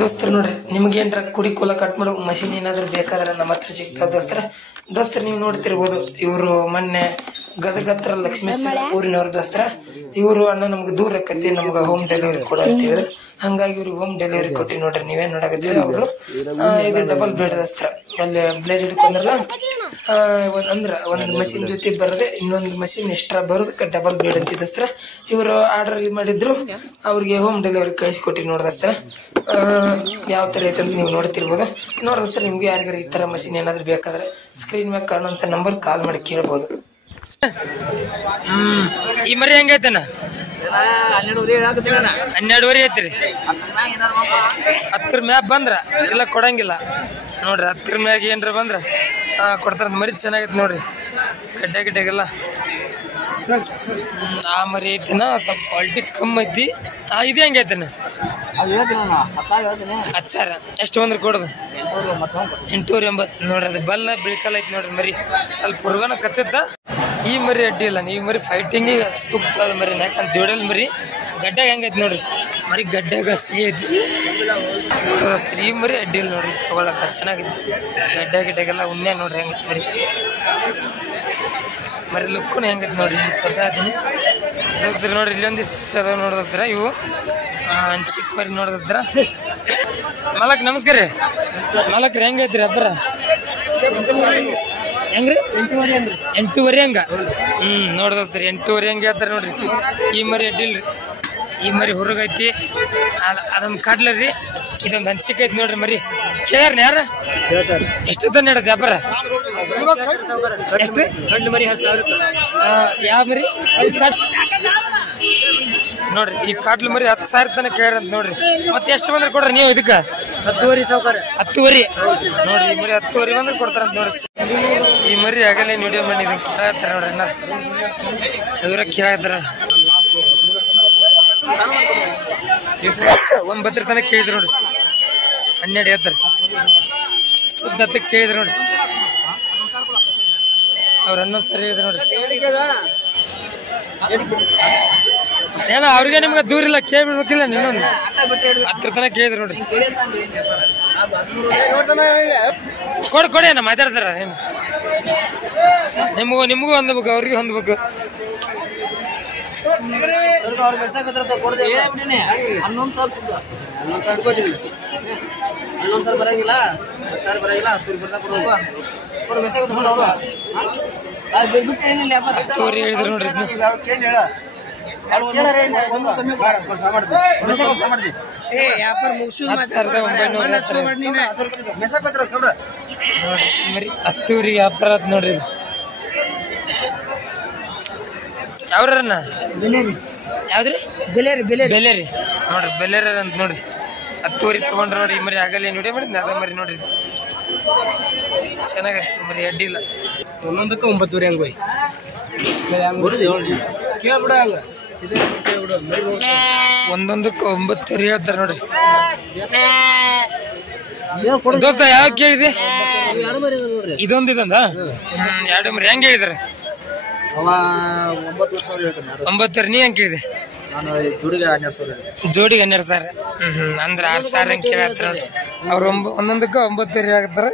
ದೋಸ್ತರು ನೋಡ್ರಿ, ನಿಮ್ಗೆ ಏನ್ರ ಕುರಿ ಕೂಲ ಕಟ್ ಮಾಡೋ ಮಷಿನ್ ಏನಾದ್ರು ಬೇಕಾದ್ರೆ ನಮ್ಮ ಹತ್ರ ಸಿಗ್ತಾವ ದೋಸ್ತರು. ನೀವು ನೋಡ್ತಿರ್ಬೋದು, ಇವರು ಮೊನ್ನೆ ಗದಗ ಹತ್ರ ಲಕ್ಷ್ಮೇಶ್ವರ ಊರಿನವ್ರ ದೋಸ್ತರ. ಇವರು ಅಣ್ಣ ನಮ್ಗೆ ದೂರ ಆಕತಿ, ನಮ್ಗೆ ಹೋಮ್ ಡೆಲಿವರಿ ಕೊಡು ಅಂತ ಹೇಳಿದ್ರು. ಹಂಗಾಗಿ ಇವ್ರಿಗೆ ಹೋಮ್ ಡೆಲಿವರಿ ಕೊಟ್ಟಿ ನೋಡ್ರಿ. ನೀವೇನ್ ನೋಡಕತ್ತೀರಿ ಅವರು ಇದು ಡಬಲ್ ಬ್ಲೇಡ್ ದೋಸ್ತರ. ಅಲ್ಲಿ ಬ್ಲೇಡ್ ಹಿಡ್ಕೊಂಡ್ರಲ್ಲ ಅಂದ್ರ ಒಂದ್ ಮಷಿನ್ ಜೊತೆ ಬರದೆ ಇನ್ನೊಂದು ಮಷಿನ್ ಎಕ್ಸ್ಟ್ರಾ ಬರೋದಕ್ಕೆ ಡಬಲ್ ಬ್ಲೇಡ್ ಅಂತ ದೋಸ್ತರ. ಇವರು ಆರ್ಡರ್ ಮಾಡಿದ್ರು, ಅವ್ರಿಗೆ ಹೋಮ್ ಡೆಲಿವರಿ ಕಳಿಸ್ಕೊಟ್ಟಿ ನೋಡ್ದೋಸ್ತರ. ಯಾವ ತರ ಐತೆ ಅಂತ ನೀವು ನೋಡ್ತಿರ್ಬೋದು. ನೋಡ್ದೋಸ್ತರ, ನಿಮ್ಗೆ ಯಾರಿಗಾರ ಈ ತರ ಮಷಿನ್ ಏನಾದ್ರು ಬೇಕಾದ್ರೆ ಸ್ಕ್ರೀನ್ ಮ್ಯಾಗ ಕಾಣುವಂತ ನಂಬರ್ ಕಾಲ್ ಮಾಡಿ ಕೇಳ್ಬೋದು. ಈ ಮರಿ ಹೆಂಗೈತನ? 12:30 ಐತ್ರಿ. 10 ಮ್ಯಾಗ ಬಂದ್ರ ಇಲ್ಲ ಕೊಡಂಗಿಲ್ಲ ನೋಡ್ರಿ. 10 ಮ್ಯಾಗ ಏನ್ರ ಬಂದ್ರ ಕೊಡ್ತಾರ. ಮರಿ ಚೆನ್ನಾಗೈತಿ ನೋಡ್ರಿ, ಗಡ್ಡೆಗೆಲ್ಲ. ಆ ಮರಿ ಐತಿನ ಸ್ವಲ್ಪ ಕ್ವಾಲಿಟಿ ಕಮ್ಮಿ ಐತಿ. ಇದು ಹೆಂಗೈತನ? 10,000. ಎಷ್ಟು ಬಂದ್ರೆ ಕೊಡೋದು? 880 ನೋಡ್ರಿ. ಅದು ಬಲ್ಲ ಬಿಳಿಕಲ್ ಐತಿ ನೋಡ್ರಿ ಮರಿ. ಸ್ವಲ್ಪ ಹುರ್ಗನ ಕಚ್ಚತ್ತ. ಈ ಮರಿ ಅಡ್ಡಿ ಇಲ್ಲ. ಈ ಮರಿ ಫೈಟಿಂಗಿಗೆ ಸೂಕ್ತ ಅದ ಮರಿ. ಯಾಕಂದ್ರೆ ಜೋಡಲ್ ಮರಿ ಗಡ್ಡೆಗೆ ಹೆಂಗೈತಿ ನೋಡ್ರಿ. ಮರಿ ಗಡ್ಡೆಗ ಸಿಹಿ ಐತಿ. ಈ ಮರಿ ಅಡ್ಡಿ ಇಲ್ಲ ನೋಡ್ರಿ, ತಗೊಳಕ ಚೆನ್ನಾಗೈತಿ. ಗಡ್ಡೆಗೆಲ್ಲ ಉಣ್ಣೆ ನೋಡ್ರಿ ಹೆಂಗೈತಿ ಮರಿ. ಮರಿ ಲುಕ್ಕೂ ಹೆಂಗೈತಿ ನೋಡ್ರಿ, ತೋರ್ಸಾತೀನಿ ದೋಸ್ತರು. ನೋಡ್ರಿ ಇಲ್ಲೊಂದಿಷ್ಟು ಅದಾವ ನೋಡೋಸ್ತಾರ. ಇವು ಚಿಕ್ಕ ಮರಿ ನೋಡೋಸ್ತಾರ. ಮಾಲಕ್ ನಮಸ್ಕಾರ ರೀ. ಮಾಲಕ್ರಿ ಹೆಂಗೈತ್ರಿ ಹಬ್ಬರ? ಹೆಂಗ್ರಿ? 8:30 ಹಂಗ. ನೋಡೋಸ್ತಾರ 8:30 ಹಂಗೆ ಹೇಳ್ತಾರ ನೋಡ್ರಿ. ಈ ಮರಿ ಅಡ್ಡಿಲ್ರಿ. ಈ ಮರಿ ಹುರುಗೈತಿ. ಅದೊಂದು ಕಾಡ್ಲರಿ, ಇದೊಂದು ಹಂಚಿಕೈತಿ ನೋಡ್ರಿ ಮರಿ. ಕೇಳ್ಯಾರ ಯಾರ? ಎಷ್ಟು ತಂದ ಹೇಳತ್ ವ್ಯಾಪಾರ? ಎಷ್ಟು? ಯಾವ ಮರಿ ನೋಡ್ರಿ? ಈ ಕಾಟ್ಲು ಮರಿ 10,000 ತನಕ ಕೇಳ್ರಂತ ನೋಡ್ರಿ. ಮತ್ತೆ ಎಷ್ಟು ಬಂದ್ರೆ ಕೊಡ್ರಿ ನೀವು ಇದಕ್ಕ? 10:30. 10:30 ನೋಡ್ರಿ. ಈ ಮರಿ 10:30 ಬಂದ್ರೆ ಕೊಡ್ತಾರಂತ ನೋಡ್ರಿ. ಈ ಮರಿ ಆಗಲೇ ವಿಡಿಯೋ ಮಾಡಿ ಕೇಳತ್ತಾರ ನೋಡ್ರಿ. ಅಣ್ಣ ಇವ್ರ ಕೇಳತ್ತಾರ. 9 ತನಕ ಕೇಳಿದ್ರು ನೋಡ್ರಿ. 12 ಹೇಳ್ತಾರ. ಸುದ್ದ 10 ಕೇಳಿದ್ರು ನೋಡ್ರಿ. ಅವ್ರ 11 ಸರಿ ಹೇಳಿದ್ರು ನೋಡ್ರಿ. ಏನ ಅವ್ರಿಗೆ ನಿಮ್ಗೆ ದೂರ ಇಲ್ಲ, ಕೇಳ್ಬಿಡ್ಬೇಕಿಲ್ಲ. ಇನ್ನೊಂದು 10 ತನಕ ಕೇಳಿದ್ರು ನೋಡ್ರಿ. ಕೊಡಿ ಅಣ್ಣ, ಮಾತಾಡ್ತಾರ. ನಿಮಗೂ ಹೊಂದ್ಬೇಕು, ಅವ್ರಿಗೆ ಹೊಂದ್ಬೇಕು. ಬರಂಗಿಲ್ಲ. 10 ಹೇಳಿದ್ರು ನೋಡ್ರಿ. ಮರಿ 10 ವ್ಯಾಪಾರ ಆತ್ ನೋಡ್ರಿ. ಯಾವ್ರನ್ನ? ಯಾವ್ದ್ರಿ? ಬೆಲೇರಿ ನೋಡ್ರಿ. ಬೆಲೇರ ಅಂತ ನೋಡ್ರಿ. 10 ತಗೊಂಡ್ರ ನೋಡ್ರಿ. ಈ ಮರಿ ಆಗಲ್ಲ ವಿಡಿಯೋ ಮಾಡಿದ್ನ. ಅದ ಮರಿ ನೋಡ್ರಿ, ಚೆನ್ನಾಗೈತಿ ಮರಿ, ಅಡ್ಡಿಲ್ಲ. ಒಂದೊಂದಕ್ಕೆ 9:30 ಹಂಗ ಹೋಯ್ ಕೇಳ್ಬಿಡ. ಒಂದೊಂದಕ್ಕೆ 9:30 ಹೇಳ್ತಾರ ನೋಡ್ರಿ. ದೋಸ್ತ ಯಾವ ಕೇಳಿದೆ? ಇದೊಂದ 2 ಮರಿ ಹೆಂಗ್ ಹೇಳಿದಾರೆ? 9,000. ನೀ ಹೆಂಗ್ ಕೇಳಿದೆ? ಜೋಡಿಗೆ 12,000. ಅಂದ್ರೆ 6,000 ಹೆಂಗ್ ಕೇಳತ್ತಾರ. ಅವ್ರು ಒಂದೊಂದಕ್ಕೆ 9,000 ಆಗತ್ತಾರ.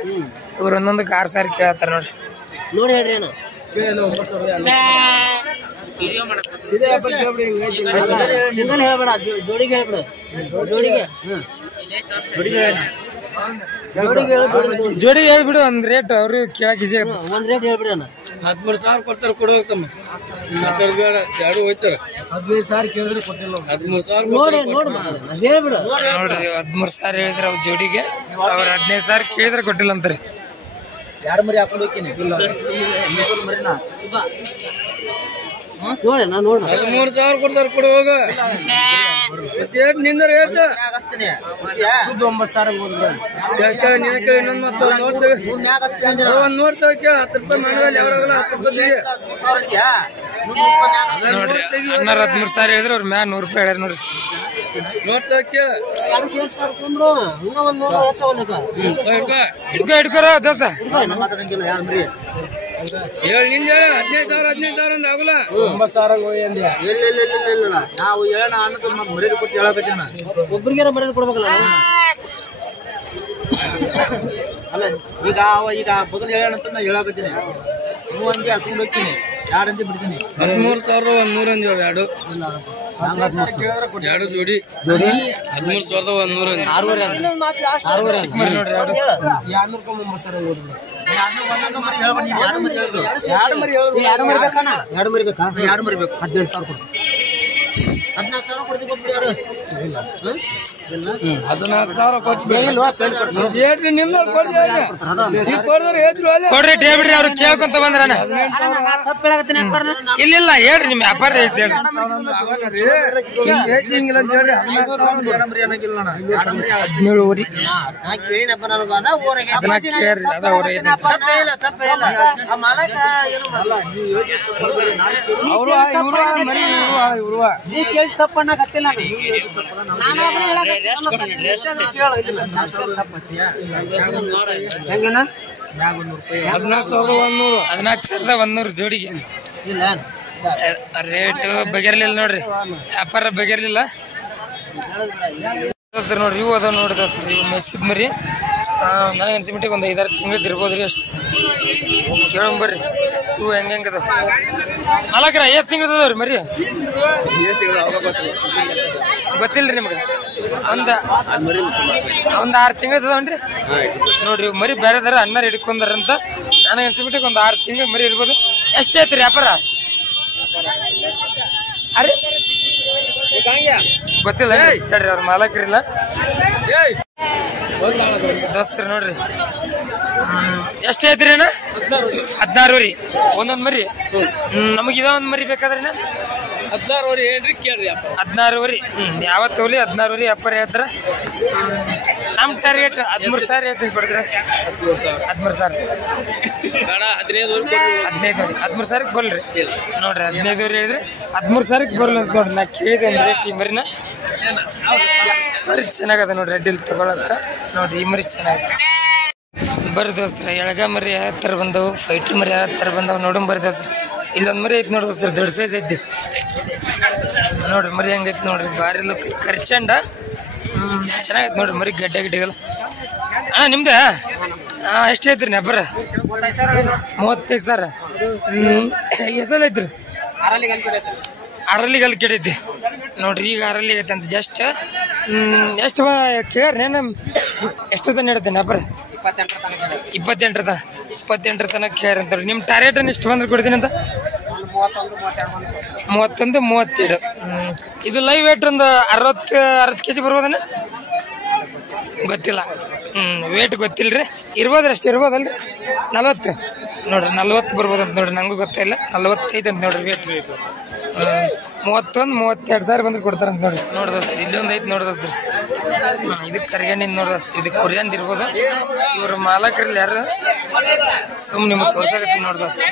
ಇವ್ರು ಒಂದೊಂದಕ್ಕೆ 6,000 ಕೇಳತ್ತಾರ ನೋಡ್ರಿ. ನೋಡಿ ಹೇಳ್ರಿ ಅಣ್ಣ. ಹೇಳ್ಬೇಡ, ಜೋಡಿಗೆ ಹೇಳ್ಬಿಡ. ಜೋಡಿಗೆ ಹೇಳ್ಬಿಡು. ಒಂದ್ ರೇಟ್ ಅವ್ರು ಕೇಳಕ್ ಈಜಿ. ಒಂದ್ ರೇಟ್ ಹೇಳ್ಬಿಡ. 13,000 ಕೊಡ್ತಾರ, ಕೊಡ್ಬೇಕಮ್ಮ. ಬೇಡ, 2 ಹೋಯ್ತಾರ. 15,000 ಕೇಳಿದ್ರೆ ಕೊಟ್ಟಿಲ್ಲ. 13,000 ನೋಡಿ ಹೇಳ್ಬಿಡ ನೋಡ್ರಿ. 13,000 ಹೇಳಿದ್ರೆ ಅವ್ ಜೋಡಿಗೆ. ಅವ್ರ 15,000 ಕೇಳಿದ್ರೆ ಕೊಟ್ಟಿಲ್ಲ ಅಂತಾರೆ. ಎರಡು ಮರಿ ಹಾಕೊಂಡು ಹೋಗ್ತೀನಿ ನೋಡಿ ನಾನು ನೋಡಿ 13,000 ಕೊಡ್ತಾರೆ ಕೊಡು ಹೋಗ ನಿಂದ ರೇಟ್ 9,000 ನಿನ್ನ ಕೇಳಿ ಇನ್ನೊಂದು ಮತ್ತೆ ನೋಡ್ತೇವೆ ಕೇಳ 10 ರೂಪಾಯಿ ಮಾಡುವಲ್ಲಿ ಯಾವಾಗಲ್ಲ 10 ರೂಪಾಯಿ ನೋಡ್ರಿ 13,000 ಹೇಳಿದ್ರೆ ಅವ್ರ ಮ್ಯಾಲ 100 ರೂಪಾಯಿ ಹೇಳ್ಯಾರ ನೋಡ್ರಿ ನೋಡ್ತೇವೆ ಕೇಳ ಹಿಡ್ಕೊರ ದೋಸ್ತ ಹೇಳಿ ನಿಂದ 15,000 ಅಂದ ಆಗಲ್ಲ 9,000 ನಾವು ಹೇಳ ಮರ್ಯಾದೆ ಕೊಟ್ಟು ಹೇಳಕತ್ತೇನ ಒಬ್ರಿಗೆ ಮರ್ಯಾದೆ ಕೊಡ್ಬೇಕಲ್ಲ ಅಲ್ಲ ಈಗ ಬಗಲ್ ಹೇಳ ಅಂತ ನಾ ಹೇಳಕತ್ತೀನಿ ನೀವು ಅಂದಿ ಹಾಕೊಂಡು ಹೋಗ್ತೀನಿ 2 ಅಂದಿ ಬಿಡ್ತೀನಿ 13,100 ಅಂದಿ ಎರಡು ಜೋಡಿ 13,100 14,000 ಕೊಡ್ತೀವಿ 14,000 ನಿಮ್ದು ಕೊಡ್ರಿ ಬಿಡ್ರಿ ಅವ್ರು ಕೇಳ್ಕೊಂತ ಬಂದ್ರ ಇಲ್ಲ ಹೇಳ್ರಿ ನಿಮ್ ವ್ಯಾಪಾರ ಐತಿ ತಪ್ಪಣ್ಣ ಕತ್ತಿಲ್ಲ ಹೆಂಗೇನ 14,100 ಜೋಡಿಗೆ ರೇಟ್ ಬಗೆರ್ಲಿಲ್ಲ ನೋಡ್ರಿ ವ್ಯಾಪಾರ ಬಗೆರ್ಲಿಲ್ಲ ದೋಸ್ತರು ನೋಡ್ರಿ ಇವು ಅದಾವ ನೋಡಿ ದೋಸ್ತರು ಇವು ಮೆಸಿದ್ ಮರಿ ನನಗೆ ಅನ್ಸಿಬಿಟ್ಟಿಗೆ ಒಂದು 5-6 ತಿಂಗಳು ಇರ್ಬೋದ್ರಿ ಅಷ್ಟು ಕೇಳಂಬರ್ರಿ ಇವು ಹೆಂಗದ ಮಾಲಕ್ರ ಎಷ್ಟು ತಿಂಗಳು ಅದಾವ್ರಿ ಮರಿ ಗೊತ್ತಿಲ್ರಿ ನಿಮ್ಗೆ ಒಂದು 6 ತಿಂಗಳು ಅದಾವನ್ರಿ ನೋಡ್ರಿ ಮರಿ ಬೇರೆದಾರ ಅಣ್ಣಾರ ಹಿಡ್ಕೊಂಡಾರಂತ ನನಗೆ ಅನ್ಸಿಬಿಟ್ಟಿಗೆ ಒಂದು 6 ತಿಂಗಳು ಮರಿ ಇರ್ಬೋದು ಎಷ್ಟು ಐತ್ರಿ ವ್ಯಾಪಾರ ಅರೆ ಗೊತ್ತಿಲ್ಲ ಸರಿ ಅವ್ರ ಮಾಲಕ್ರಿಲ್ಲ ದೋಸ್ತರು ನೋಡ್ರಿ ಎಷ್ಟು ಐತ್ರಿ ಅಣ್ಣ 16 ರೀ ಒಂದೊಂದ್ ಮರಿ ನಮಗಿದ ಒಂದ್ ಮರಿ ಬೇಕಾದ್ರಿನ 16 ಏನ್ರಿ ಕೇಳ್ರಿ 16 ಯಾವತ್ತು ತೋಲಿ 16 ವ್ಯಾಪಾರ ಹೇಳ್ತಾರ ನಮ್ ಟಾರ್ಗೆಟ್ 13,000 ಹೇಳ್ತೀನಿ ಕೊಡಿದ್ರೆ 13,000 ಬರ್ಲ್ರಿ ನೋಡ್ರಿ 15 ಹೇಳಿದ್ರೆ 13,000 ಬರ್ಲಿ ಅಂತ ನೋಡ್ರಿ ನಾ ಕೇಳಿದೆ ರೇಟ್ ಈ ಮರಿನ ಮರಿ ಚೆನ್ನಾಗದ ನೋಡ್ರಿ ಅಡ್ಡಿಲ್ ತಗೊಳಕ ನೋಡ್ರಿ ಈ ಮರಿ ಚೆನ್ನಾಗದ ಬರ್ರಿ ದೋಸ್ತರ ಎಳಗ ಮರಿ ಯಾವ ಥರ ಬಂದವು ಫೈಟರ್ ಮರಿ ಯಾವ ಥರ ಬಂದವು ನೋಡಮ್ ಬರ್ರಿ ದೋಸ್ತರ ಇಲ್ಲೊಂದು ಮರಿ ಐತಿ ನೋಡಿ ದೋಸ್ತರ ದೊಡ್ಡ ಸೈಜ್ ಐತಿ ನೋಡ್ರಿ ಮರಿ ಹೆಂಗೈತಿ ನೋಡ್ರಿ ಭಾರಿ ಲುಕ್ ಖರ್ಚಂಡ ಚೆನ್ನಾಗೈತಿ ನೋಡ್ರಿ ಮರಿ ಗಡ್ಡೆ ಗಿಡ್ಡೆಗಲ್ಲ ಅಣ್ಣ ನಿಮ್ದ ಎಷ್ಟು ಐತ್ರಿ ನೆಬ್ಬರ 35,000 ಎಸಲ್ ಐತ್ರಿ ಅರಲ್ಲಿಗೆ ಅಲ್ಲಿ ಕೆಡೈತಿ ನೋಡ್ರಿ ಈಗ ಅರಲ್ಲಿಗೆ ಐತೆ ಅಂತ ಜಸ್ಟ್ ಎಷ್ಟು ಕೇಳ್ರಿ ನಮ್ಮ ಎಷ್ಟು ತನ ಹಿಡತ್ತೆ ನೆಬ್ಬರ 28 ತನಕ ಕೇಳ್ರಿ ಅಂತಾರೆ ನಿಮ್ಮ ಟಾರ್ಗೆಟ್ ಎಷ್ಟು ಬಂದ್ರೆ ಕೊಡ್ತೀನಿ ಅಂತ 31, 32 ಇದು ಲೈವ್ ವೇಟ್ ಒಂದು 60 kg ಬರ್ಬೋದನ್ನ ಗೊತ್ತಿಲ್ಲ ವೇಟ್ ಗೊತ್ತಿಲ್ರಿ ಇರ್ಬೋದ್ರಿ ಅಷ್ಟು ಇರ್ಬೋದಲ್ರಿ 40 ನೋಡ್ರಿ 40 ಬರ್ಬೋದಂತ ನೋಡ್ರಿ ನಂಗೂ ಗೊತ್ತಿಲ್ಲ 45 ಅಂತ ನೋಡ್ರಿ ವೇಟ್ 31-32,000 ಬಂದ್ರೆ ಕೊಡ್ತಾರಂತ ನೋಡ್ರಿ ನೋಡ್ದಸ್ತ್ರಿ ಇಲ್ಲೊಂದು ಐತಿ ನೋಡ್ದಸ್ತ್ರಿ ಇದಕ್ಕೆ ಕರ್ಗಣ್ಣಿಂದ ನೋಡ್ದಸ್ತ್ರಿ ಇದಕ್ಕೆ ಕುರಿಯಂದು ಇರ್ಬೋದು ಇವ್ರ ಮಾಲಕರಲ್ಲಿ ಯಾರು ಸುಮ್ಮನೆ ನಿಮಗೆ ತೋರ್ಸಾಕತ್ತೀನಿ ನೋಡ್ದಸ್ತ್ರಿ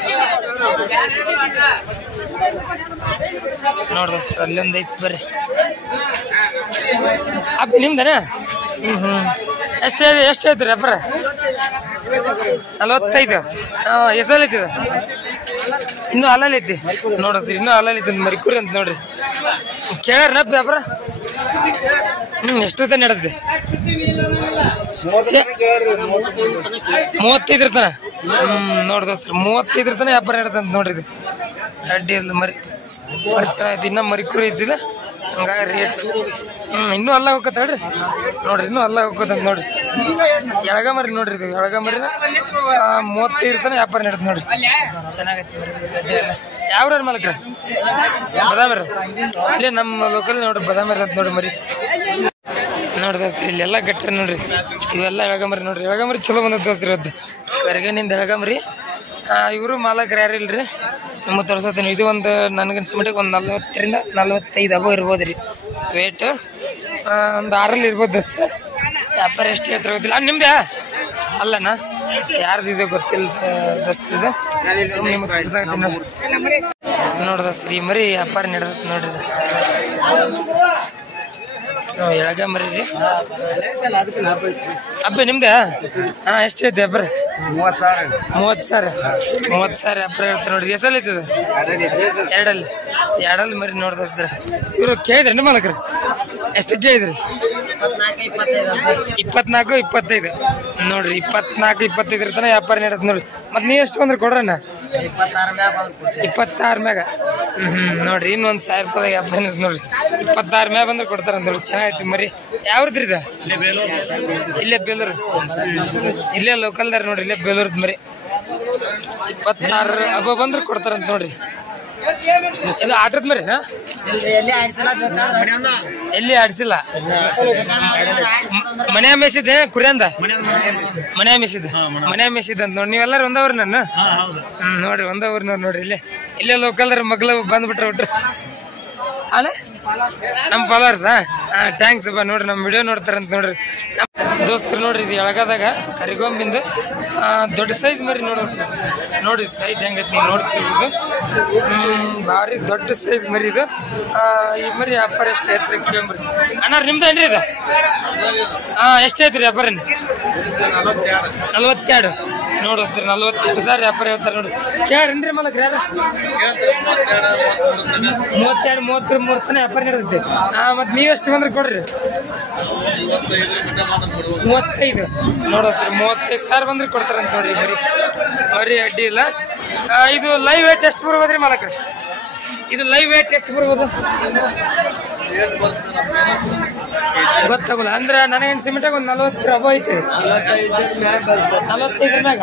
ನೋಡ್ದಸ್ತ್ರಿ ಅಲ್ಲೊಂದು ಐತಿ ಬರ್ರಿ ಅಪ್ಪಿ ನಿಮ್ದನ ಎಷ್ಟು ಐತ್ರಿ ವ್ಯಾಪಾರ 45 ಎಸಲ್ ಐತಿದ ಇನ್ನೂ ಅಲ್ಲಲ್ಲಿ ಐತಿ ನೋಡ್ರಿ ಇನ್ನೂ ಅಲ್ಲಲ್ಲಿ ಐತಿ ಮರಿಕೂರಿ ಅಂತ ನೋಡ್ರಿ ಕೇಳ್ಯಾರ ನಪ್ಪ ವ್ಯಾಪಾರ ಎಷ್ಟು ತನ ನಡೆದ್ದೆ 35 ತನ ನೋಡ್ದಸ್ರಿ 35 ತನ ವ್ಯಾಪಾರ ನಡೆದಂತ ನೋಡ್ರಿ ಇದು ಅಡ್ಡಿ ಇಲ್ಲ ಮರಿ ಚೆನ್ನಾಗೈತಿ ಇನ್ನೂ ಮರಿಕೂರಿ ಇದ್ದಿಲ್ಲ ಹಂಗಾಗಿ ರೇಟ್ ಇನ್ನೂ ಅಲ್ಲ ಹೋಗತ್ತ ಹೇಳ್ರಿ ನೋಡ್ರಿ ಇನ್ನೂ ಅಲ್ಲ ಹೋಗತ್ತಂತ ನೋಡ್ರಿ ಎಳಗ ಮರಿ ನೋಡ್ರಿ ಇದು ಎಳಗ ಮರಿನ 35 ತನ ವ್ಯಾಪಾರ ನಡೆದ ನೋಡ್ರಿ ಚೆನ್ನಾಗೈತಿ ಮರಿ ಗಡ್ಡೆ ಎಲ್ಲ ಯಾವ್ರ ಮಾಲಕ್ರ ಬದಾಮರ ಇಲ್ಲೇ ನಮ್ಮ ಲೋಕಲ್ ನೋಡ್ರಿ ಬದಾಮರ ಅಂತ ನೋಡ್ರಿ ಮರಿ ನೋಡಿ ದೋಸ್ತ್ರಿ ಇಲ್ಲೆಲ್ಲ ಗಟ್ರಿ ನೋಡ್ರಿ ಇವೆಲ್ಲ ಎಳಗಂಬರಿ ನೋಡ್ರಿ ಎಳಗಂಬರಿ ಚಲೋ ಬಂದದ ದೋಸ್ತ್ರಿ ಅದು ಕರ್ಗನಿಂದ ಎಳಗಂಬರಿ ಇವರು ಮಾಲಕರು ಯಾರು ಇಲ್ರಿ ನಿಮಗೆ ತೋರಿಸತ್ತೀನಿ ಇದು ಒಂದು ನನಗನ್ಸ ಮಟ್ಟಿಗೆ ಒಂದು 40ರಿಂದ 45 ಅಬೋ ಇರ್ಬೋದು ರೀ ವೇಟ್ ಒಂದು 6ರಲ್ಲಿ ಇರ್ಬೋದು ದೋಸ್ತ ವ್ಯಾಪಾರ ಎಷ್ಟು ಹೇಳ್ತಾರೆ ಗೊತ್ತಿಲ್ಲ ನಿಮ್ದೆ ಅಲ್ಲನಾ ಯಾರ್ದು ಇದು ಗೊತ್ತಿಲ್ಲ ದೋಸ್ತ್ರಿದು ನಿಮಗೆ ನೋಡಿ ದೋಸ್ತ್ರಿ ಈ ಮರಿ ವ್ಯಾಪಾರ ನಡೆದತ್ತೆ ನೋಡ್ರಿ ಎಳಗ ಮರಿ ರೀ ಹಬ್ಬ ನಿಮ್ದೆ ಎಷ್ಟು ಐತೆ ಹಬ್ಬ 30,000 ಹಬ್ಬ ಹೇಳ್ತಾರೆ ನೋಡ್ರಿ ಎಸಲ್ ಐತದ ಎರಡಲ್ಲಿ ಮರಿ ನೋಡ್ದಸ್ತ್ರ ಇವ್ರು ಕೇಳಿದ್ರಿ ನಿಮ್ಮ ಮಾಲಕ್ರಿ ಎಷ್ಟು ಕೇಳಿದ್ರಿ 24, 25 ನೋಡ್ರಿ 24, 25 ತನಕ ವ್ಯಾಪಾರ ನಡೆಯುತ್ತೆ ನೋಡ್ರಿ ಮತ್ತೆ ನೀವು ಎಷ್ಟು ಬಂದ್ರಿ ಕೊಡ್ರಣ್ಣ 26 ಮ್ಯಾಗ ನೋಡ್ರಿ ಇನ್ನೊಂದು 1000 ರೂಪಾಯಿ ವ್ಯಾಪಾರ ನೋಡ್ರಿ 26 ಮ್ಯಾಗ ಬಂದ್ರೆ ಕೊಡ್ತಾರ ನೋಡ್ರಿ ಚೆನ್ನಾಗೈತಿ ಮರಿ ಯಾವ್ದ್ರಿ ಇದು ಇಲ್ಲೇ ಬೇಲೂರು ಇಲ್ಲೇ ಲೋಕಲ್ದಾರ ನೋಡ್ರಿ ಇಲ್ಲೇ ಬೇಲೂರ್ದು ಮರಿ 26 ಹಬ್ಬ ಬಂದ್ರೆ ಕೊಡ್ತಾರಂತ ನೋಡ್ರಿ ಇದು ಆಟದ ಮರಿ ಎಲ್ಲಿ ಆಡ್ಸಿಲ್ಲ ಮನೆ ಮೇಸಿದ್ದೆ ಕುರಿಯಂದ ಮನೆ ಮೇಸಿದ್ದ ಅಂತ ನೋಡಿ ನೀವೆಲ್ಲರೂ ಒಂದವ್ರಿ ನಾನು ನೋಡ್ರಿ ಒಂದವ್ರಿ ನೋಡ್ರಿ ಇಲ್ಲೇ ಲೋಕಲ್ದಾರ ಮಗ್ಳು ಬಂದ್ಬಿಟ್ರೆ ಬಿಟ್ರು ಅಲ್ಲ ನಮ್ಮ ಫಾಲೋವರ್ಸ್ ಥ್ಯಾಂಕ್ಸ್ ಬಾ ನೋಡ್ರಿ ನಮ್ಮ ವಿಡಿಯೋ ನೋಡ್ತಾರಂತ ನೋಡ್ರಿ ದೋಸ್ತರು ನೋಡ್ರಿ ಇದು ಎಳಗದಾಗ ಕರಿಗೊಂಬಿಂದು ದೊಡ್ಡ ಸೈಜ್ ಮರಿ ನೋಡ್ರಿ ಸೈಜ್ ಹೆಂಗೈತಿ ನೀವು ನೋಡ್ತಿರ್ಬೋದು ಭಾರಿ ದೊಡ್ಡ ಸೈಜ್ ಮರಿ ಇದು ಈ ಮರಿ ವ್ಯಾಪಾರ ಎಷ್ಟು ಐತ್ರಿ ಕೇಳ್ರಿ ಅಣ್ಣ ನಿಮ್ದೇನ್ರಿ ಇದು ಎಷ್ಟು ಐತ್ರಿ ವ್ಯಾಪಾರ 42 ನೋಡಿಸ್ರಿ 42,000 ವ್ಯಾಪಾರ ಹೇಳ್ತಾರೆ ನೋಡ್ರಿ ಕೇಳ್ರಿ ಮಲಕ್ರಿ ಯಾರು 32, 33 ತನಕ ವ್ಯಾಪಾರ ನಡೆಯುತ್ತೆ ಮತ್ತೆ ನೀವೆಷ್ಟು ಬಂದ್ರೆ ಕೊಡ್ರಿ 35 ನೋಡೋಸ್ರಿ 35,000 ಬಂದ್ರೆ ಕೊಡ್ತಾರಂತ ನೋಡ್ರಿ ಬರೀ ಅಡ್ಡಿ ಇಲ್ಲ ಇದು ಲೈವ್ ವೇಟ್ ಎಷ್ಟು ಬರ್ಬೋದ್ರಿ ಮಾಲಕ್ರಿ ಇದು ಲೈವ್ ವೇಟ್ ಎಷ್ಟು ಬರ್ಬೋದು ಗೊತ್ತಾಗಲ್ಲ ಅಂದ್ರೆ ನನಗೇನು ಸಿಮೆಂಟಾಗ ಒಂದು 40 ಅಬೋ ಐತಿ 45 ಮ್ಯಾಗ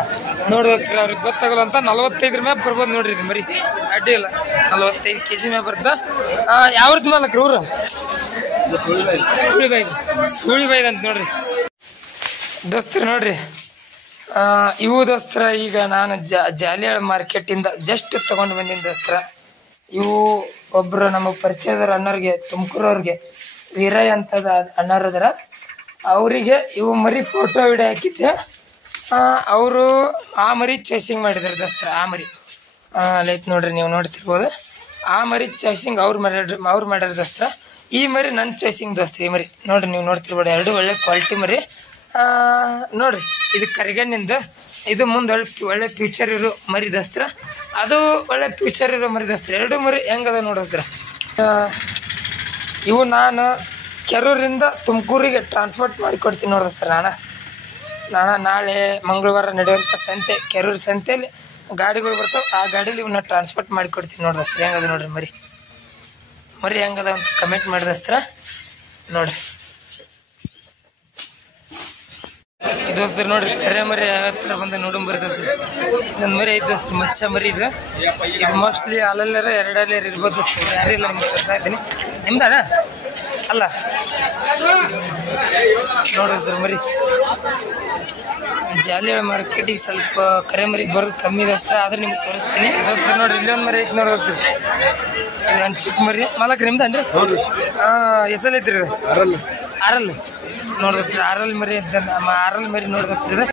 ನೋಡ್ರಿ ಅವ್ರಿಗೆ ಗೊತ್ತಾಗಲ್ಲ ಅಂತ 45 ಮ್ಯಾಗ ಬರ್ಬೋದು ನೋಡ್ರಿ ಇದು ಮರಿ ಅಡ್ಡಿ ಇಲ್ಲ 45 kg ಮ್ಯಾಗ ಬರ್ತಾ ಯಾವ್ದು ಮಾಲಕ್ರಿ ಊರು ಸುಳಿಬೈದ್ ಅಂತ ನೋಡ್ರಿ ದೋಸ್ತರು ನೋಡ್ರಿ ಇವು ದೋಸ್ತರ ಈಗ ನಾನು ಜಾಲಿಯಾಳ ಮಾರ್ಕೆಟಿಂದ ಜಸ್ಟ್ ತಗೊಂಡು ಬಂದಿನಿ ದೋಸ್ತರ ಇವು ಒಬ್ರು ನಮಗೆ ಪರಿಚಯದವ್ರ ಅಣ್ಣವ್ರಿಗೆ ತುಮಕೂರವ್ರಿಗೆ ವೀರಯ್ಯ ಅಂತದ ಅಣ್ಣವ್ರದರ ಅವರಿಗೆ ಇವು ಮರಿ ಫೋಟೋ ವಿಡಿಯೋ ಹಾಕಿದ್ದೆ ಅವರು ಆ ಮರಿ ಚಾಯ್ಸಿಂಗ್ ಮಾಡಿದಾರೆ ದೋಸ್ತರ ಆ ಮರಿ ಲೈಕ್ ನೋಡ್ರಿ ನೀವು ನೋಡ್ತಿರ್ಬೋದು ಆ ಮರಿ ಚಾಯ್ಸಿಂಗ್ ಅವ್ರು ಮಾಡ್ಯಾರ ದೋಸ್ತರ ಈ ಮರಿ ನನ್ನ ಚಾಯ್ಸಿಂಗ್ ದೋಸ್ತ ಈ ಮರಿ ನೋಡ್ರಿ ನೀವು ನೋಡ್ತಿರ್ಬೋದು ಎರಡು ಒಳ್ಳೆ ಕ್ವಾಲಿಟಿ ಮರಿ ನೋಡ್ರಿ ಇದು ಕರಿಗಣ್ಣಿಂದ ಇದು ಮುಂದೆ ಒಳ್ಳೆ ಫ್ಯೂಚರ್ ಇರೋ ಮರಿ ದೋಸ್ತರ ಅದು ಒಳ್ಳೆ ಫ್ಯೂಚರ್ ಇರೋ ಮರಿ ದೋಸ್ತರ ಎರಡು ಮರಿ ಹೆಂಗದ ನೋಡೋಸ್ತ್ರ ಇವು ನಾನು ಕೆರೂರಿಂದ ತುಮಕೂರಿಗೆ ಟ್ರಾನ್ಸ್ಪೋರ್ಟ್ ಮಾಡಿಕೊಡ್ತೀನಿ ನೋಡೋಸ್ತ್ರ ನಾನು ನಾಳೆ ಮಂಗಳವಾರ ನಡೆಯುವಂಥ ಸಂತೆ ಕೆರೂರು ಸಂತೆಯಲ್ಲಿ ಗಾಡಿಗಳು ಬರ್ತಾವೆ ಆ ಗಾಡೀಲಿ ಇವನ್ನ ಟ್ರಾನ್ಸ್ಪೋರ್ಟ್ ಮಾಡಿಕೊಡ್ತೀನಿ ನೋಡೋಸ್ತ್ರ ಹೆಂಗದ ನೋಡ್ರಿ ಮರಿ ಹೆಂಗದ ಅಂತ ಕಮೆಂಟ್ ಮಾಡಿದಸ್ತ್ರ ನೋಡ್ರಿ ದೋಸ್ತರು ನೋಡ್ರಿ ಕರೆ ಮರಿ ಯಾವ ಥರ ಬಂದ ನೋಡಂಬರಿ ದೋಸ್ತ್ರಿ ಇದೊಂದು ಮರಿ ಐತೆ ದೋಸ್ತ್ರಿ ಮಚ್ಚ ಮರಿ ಇದು ಮೋಸ್ಟ್ಲಿ ಅಲ್ಲಲ್ಲರ ಎರಡಲ್ಲೇ ಇರ್ಬೋದು ದೋಸ್ತ್ರಿ ಯಾರಿಲ್ಲ ನಿಮ್ಗೆ ತೋರಿಸ್ತಾ ಇದ್ದೀನಿ ನಿಮ್ದಣ್ಣ ಅಲ್ಲ ನೋಡಿಸ್ರಿ ಮರಿ ಜಾಲಿಯಾಳ ಮಾರ್ಕೆಟಿಗೆ ಸ್ವಲ್ಪ ಕರೆ ಮರಿ ಬರೋದು ಕಮ್ಮಿ ದೋಸ್ತ ಆದ್ರೆ ನಿಮ್ಗೆ ತೋರಿಸ್ತೀನಿ ದೋಸ್ತ್ರಿ ನೋಡ್ರಿ ಇಲ್ಲೊಂದು ಮರಿ ಐತಿ ನೋಡೋಸ್ತ್ರಿ ಇದೊಂದು ಚಿಕ್ಕ ಮರಿ ಮಾಲಕ್ರಿ ನಿಮ್ದನ್ರಿ ಹೆಸರು ಐತ್ರಿ ಇದು ಆರಲ್ಲಿ ನೋಡಿದ್ರಿ ಆರಲ್ಲಿ ಮರಿ ಆರಲ್ಲಿ ಮರಿ ನೋಡಿದ್ರಿ ಇದು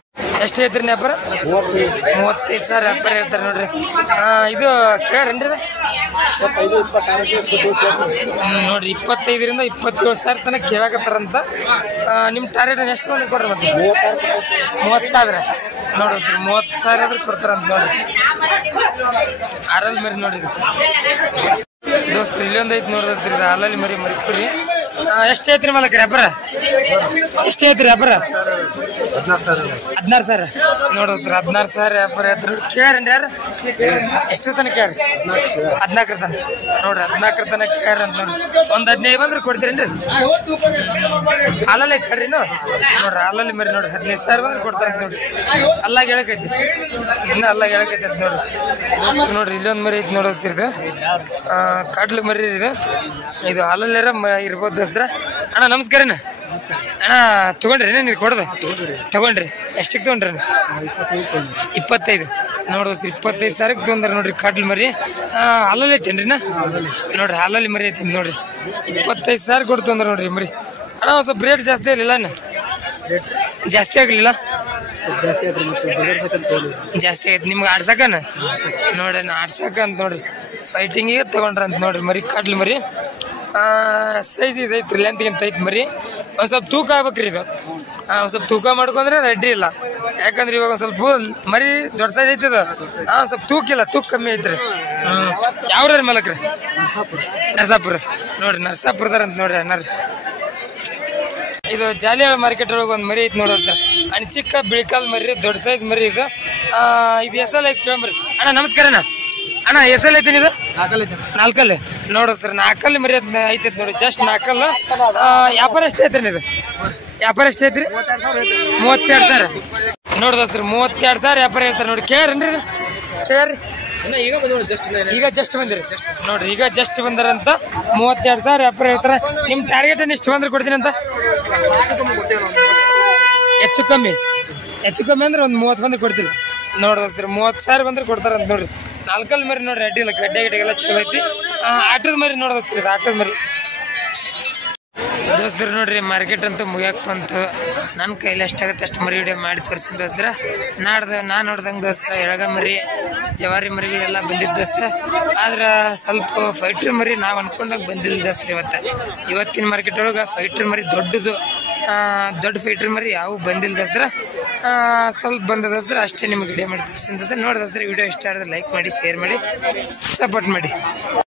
ಎಷ್ಟು ಐತ್ರಿ ವ್ಯಾಪಾರ 35,000 ವ್ಯಾಪಾರ ಹೇಳ್ತಾರೆ ನೋಡ್ರಿ ಇದು ಕೇಳ್ರೇನ್ರಿ ನೋಡ್ರಿ 25ರಿಂದ 27,000 ತನಕ ಕೇಳಾಕತ್ತಾರಂತ ನಿಮ್ಮ ಟಾರ್ಗೆಟ್ ಎಷ್ಟು ಮಂದಿ ಕೊಡ್ರಿ ಮತ್ತೆ 30 ಆದ್ರೆ ನೋಡಿದ್ರಿ 30,000 ಆದ್ರೆ ಕೊಡ್ತಾರಂತ ನೋಡ್ರಿ ಆರಲ್ಲಿ ಮರಿ ನೋಡಿದ್ರಿ ದೋಸ್ತ್ರಿ ಇಲ್ಲೊಂದು ಐತಿ ನೋಡಿದ್ರಿ ಇದು ಹಾಲಲ್ಲಿ ಮರಿ ಮರಿಪುರಿ ಎಷ್ಟು ಐತ್ರಿ ಮಾಲಕ್ರಿ ವ್ಯಾಪಾರ ಎಷ್ಟು ಐತ್ರಿ ವ್ಯಾಪಾರ 16,000 ನೋಡೋಸ್ರಿ 16,000 ವ್ಯಾಪಾರ ಐತ್ರಿ ಕೇಳ್ರಿ ಯಾರು ಎಷ್ಟು ತನಕ ಕೇಳ್ರಿ 14 ತನಕ ನೋಡ್ರಿ 14 ತನಕ ಕೇಳ್ರಿ ಅಂತ ನೋಡ್ರಿ ಒಂದು 15 ಬಂದ್ರೆ ಕೊಡ್ತೀರೇನ್ರಿ ಹಾಲಲ್ಲಿ ಐತಿ ಕಡ್ರಿ ನೋಡ್ರಿ ಹಾಲಲ್ಲಿ ಮರಿ ನೋಡ್ರಿ 15,000 ಬಂದ್ರೆ ಕೊಡ್ತಾರೆ ನೋಡ್ರಿ ಅಲ್ಲಾಗ ಹೇಳಕೈತಿ ಇನ್ನು ಅಲ್ಲಾಗ ಹೇಳಕೈತಿ ಅಂತ ನೋಡ್ರಿ ನೋಡ್ರಿ ಇಲ್ಲೊಂದು ಮರಿ ಐತಿ ನೋಡೋಸ್ತಿರ್ದು ಕಡ್ಲು ಮರಿ ಇದು ಹಾಲಲ್ಲಾರ ಇರ್ಬೋದು ದೋಸ್ತ್ರ ಅಣ್ಣ ನಮಸ್ಕಾರಣ್ಣ ಅಣ್ಣ ತಗೊಂಡ್ರಿ ನೀವು ಕೊಡೋದು ತಗೊಂಡ್ರಿ ಎಷ್ಟಕ್ಕೆ ತೊಗೊಂಡ್ರಿ 25 ನೋಡ್ರಿ 25 ಸಾವಿರಕ್ಕೆ ತೊಗೊಂಡ್ರಿ ನೋಡ್ರಿ ಕಾಟ್ಲ್ ಮರಿ ಹಾಲಲ್ಲಿ ಐತೇನ್ರಿ ನೋಡ್ರಿ ಹಾಲಲ್ಲಿ ಮರಿ ಐತಿ ನೋಡ್ರಿ 25 ಸಾವಿರ ಕೊಟ್ಟು ತೊಂದ್ರೆ ನೋಡ್ರಿ ಮರಿ ಅಣ್ಣ ಒಂದು ಸ್ವಲ್ಪ ರೇಟ್ ಜಾಸ್ತಿ ಆಗಲಿಲ್ಲ ಜಾಸ್ತಿ ಆಗಲಿಲ್ಲ ಜಾಸ್ತಿ ಆಗೈತಿ ನಿಮ್ಗೆ ಆಡ್ಸಕನ ನೋಡ್ರಿ ಆಡ್ಸಕ ಅಂತ ನೋಡ್ರಿ ಫೈಟಿಂಗಿಗೆ ತಗೊಂಡ್ರ ಅಂತ ನೋಡ್ರಿ ಮರಿ ಕಾಟ್ಲ್ ಮರಿ ಸೈಜ್ ಐತ್ರಿ ಲೆಂತ್ಗಿಂತ ಐತಿ ಮರಿ ಒಂದು ಸ್ವಲ್ಪ ತೂಕ ಆಗ್ಬೇಕ್ರಿ ಇದು ಒಂದು ಸ್ವಲ್ಪ ತೂಕ ಮಾಡ್ಕೊಂಡ್ರೆ ಅದು ಅಡ್ಡಿ ಇಲ್ಲ ಯಾಕಂದ್ರೆ ಇವಾಗ ಒಂದು ಸ್ವಲ್ಪ ಮರಿ ದೊಡ್ಡ ಸೈಜ್ ಐತದ ಸ್ವಲ್ಪ ತೂಕ ಇಲ್ಲ ತೂಕ ಕಮ್ಮಿ ಐತ್ರಿ ಯಾವ್ರಿ ಮಲಕ್ರಿ ನರಸಾಪುರ ನೋಡ್ರಿ ನರಸಾಪುರದಾರ ಅಂತ ನೋಡ್ರಿ ಅಣ್ಣಾರಿ ಇದು ಜಾಲಿಯಾಳ ಮಾರ್ಕೆಟ್ ಒಳಗೆ ಒಂದು ಮರಿ ಐತಿ ನೋಡೋದು ಅಣ್ಣ ಚಿಕ್ಕ ಬಿಳಿಕಾಲ್ ಮರಿ ದೊಡ್ಡ ಸೈಜ್ ಮರಿ ಇದು ಇದು ಎಸಲ್ ಐತಿ ಕೇಳ್ರಿ ಅಣ್ಣ ನಮಸ್ಕಾರ ಅಣ್ಣ ಎಸಲ್ ಐತಿ ಇದು ನಾಲ್ಕಲ್ಲಿ ನೋಡು ಸರ್ 4 ಮರಿ ಐತಿ ನೋಡಿ ಜಸ್ಟ್ 4 ವ್ಯಾಪಾರ ಎಷ್ಟು ಐತ್ರಿ ಇದು ವ್ಯಾಪಾರ ಎಷ್ಟು ಐತ್ರಿ 32,000 ನೋಡ್ದ ಸರ್ 32,000 ವ್ಯಾಪಾರ ಹೇಳ್ತಾರೆ ನೋಡಿ ಕೇಳ್ರಿ ಕೇಳ್ರಿ ಈಗ ಜಸ್ಟ್ ಬಂದಿರಿ ನೋಡ್ರಿ ಈಗ ಜಸ್ಟ್ ಬಂದಾರಂತ 32,000 ವ್ಯಾಪಾರ ಹೇಳ್ತಾರೆ ನಿಮ್ ಟಾರ್ಗೆಟ್ ಎಷ್ಟು ಬಂದ್ರೆ ಕೊಡ್ತೀನಿ ಅಂತ ಹೆಚ್ಚು ಕಮ್ಮಿ ಅಂದ್ರೆ ಒಂದು 30 ಬಂದ್ರೆ ಕೊಡ್ತೀರಿ ನೋಡ್ರಿ ಸರ್ 30,000 ಬಂದ್ರೆ ಕೊಡ್ತಾರಂತ ನೋಡ್ರಿ 4 ಮರಿ ನೋಡ್ರಿ ಅಡ್ಡಿಲ್ಲ ಗಡ್ಡೆಗೆಲ್ಲ ಚಲೋ ಐತಿ ಆಟದ ಮರಿ ನೋಡ್ರಿ ಇದು ಆಟದ ಮರಿ ದೋಸ್ತರು ನೋಡ್ರಿ ಮಾರ್ಕೆಟ್ ಅಂತೂ ಮುಗಿಯಕ್ಕೆ ಬಂತು ನನ್ನ ಕೈಲಿ ಎಷ್ಟಾಗುತ್ತೆ ಅಷ್ಟು ಮರಿ ವಿಡಿಯೋ ಮಾಡಿ ತೋರಿಸಿದ ದೋಸ್ತರ ನಾನು ನೋಡ್ದಂಗೆ ದೋಸ್ತರ ಎಳಗ ಮರಿ ಜವಾರಿ ಮರಿಗಳೆಲ್ಲ ಬಂದಿದ್ದು ದೋಸ್ತರ ಆದ್ರೆ ಸ್ವಲ್ಪ ಫೈಟ್ರ್ ಮರಿ ನಾವು ಅನ್ಕೊಂಡಾಗ ಬಂದಿಲ್ಲ ದೋಸ್ತರ ಇವತ್ತಿನ ಮಾರ್ಕೆಟ್ ಒಳಗೆ ಫೈಟ್ರ್ ಮರಿ ದೊಡ್ಡ ಫೈಟ್ರ್ ಮರಿ ಯಾವ ಬಂದಿಲ್ಲ ದೋಸ್ತರ ಸ್ವಲ್ಪ ಬಂದ ದೋಸ್ತರ ಅಷ್ಟೇ ನಿಮ್ಗೆ ವಿಡಿಯೋ ಮಾಡಿ ತೋರಿಸಿದ ನೋಡಿ ದೋಸ್ತರ ವಿಡಿಯೋ ಇಷ್ಟ ಆದ್ರೆ ಲೈಕ್ ಮಾಡಿ ಶೇರ್ ಮಾಡಿ ಸಪೋರ್ಟ್ ಮಾಡಿ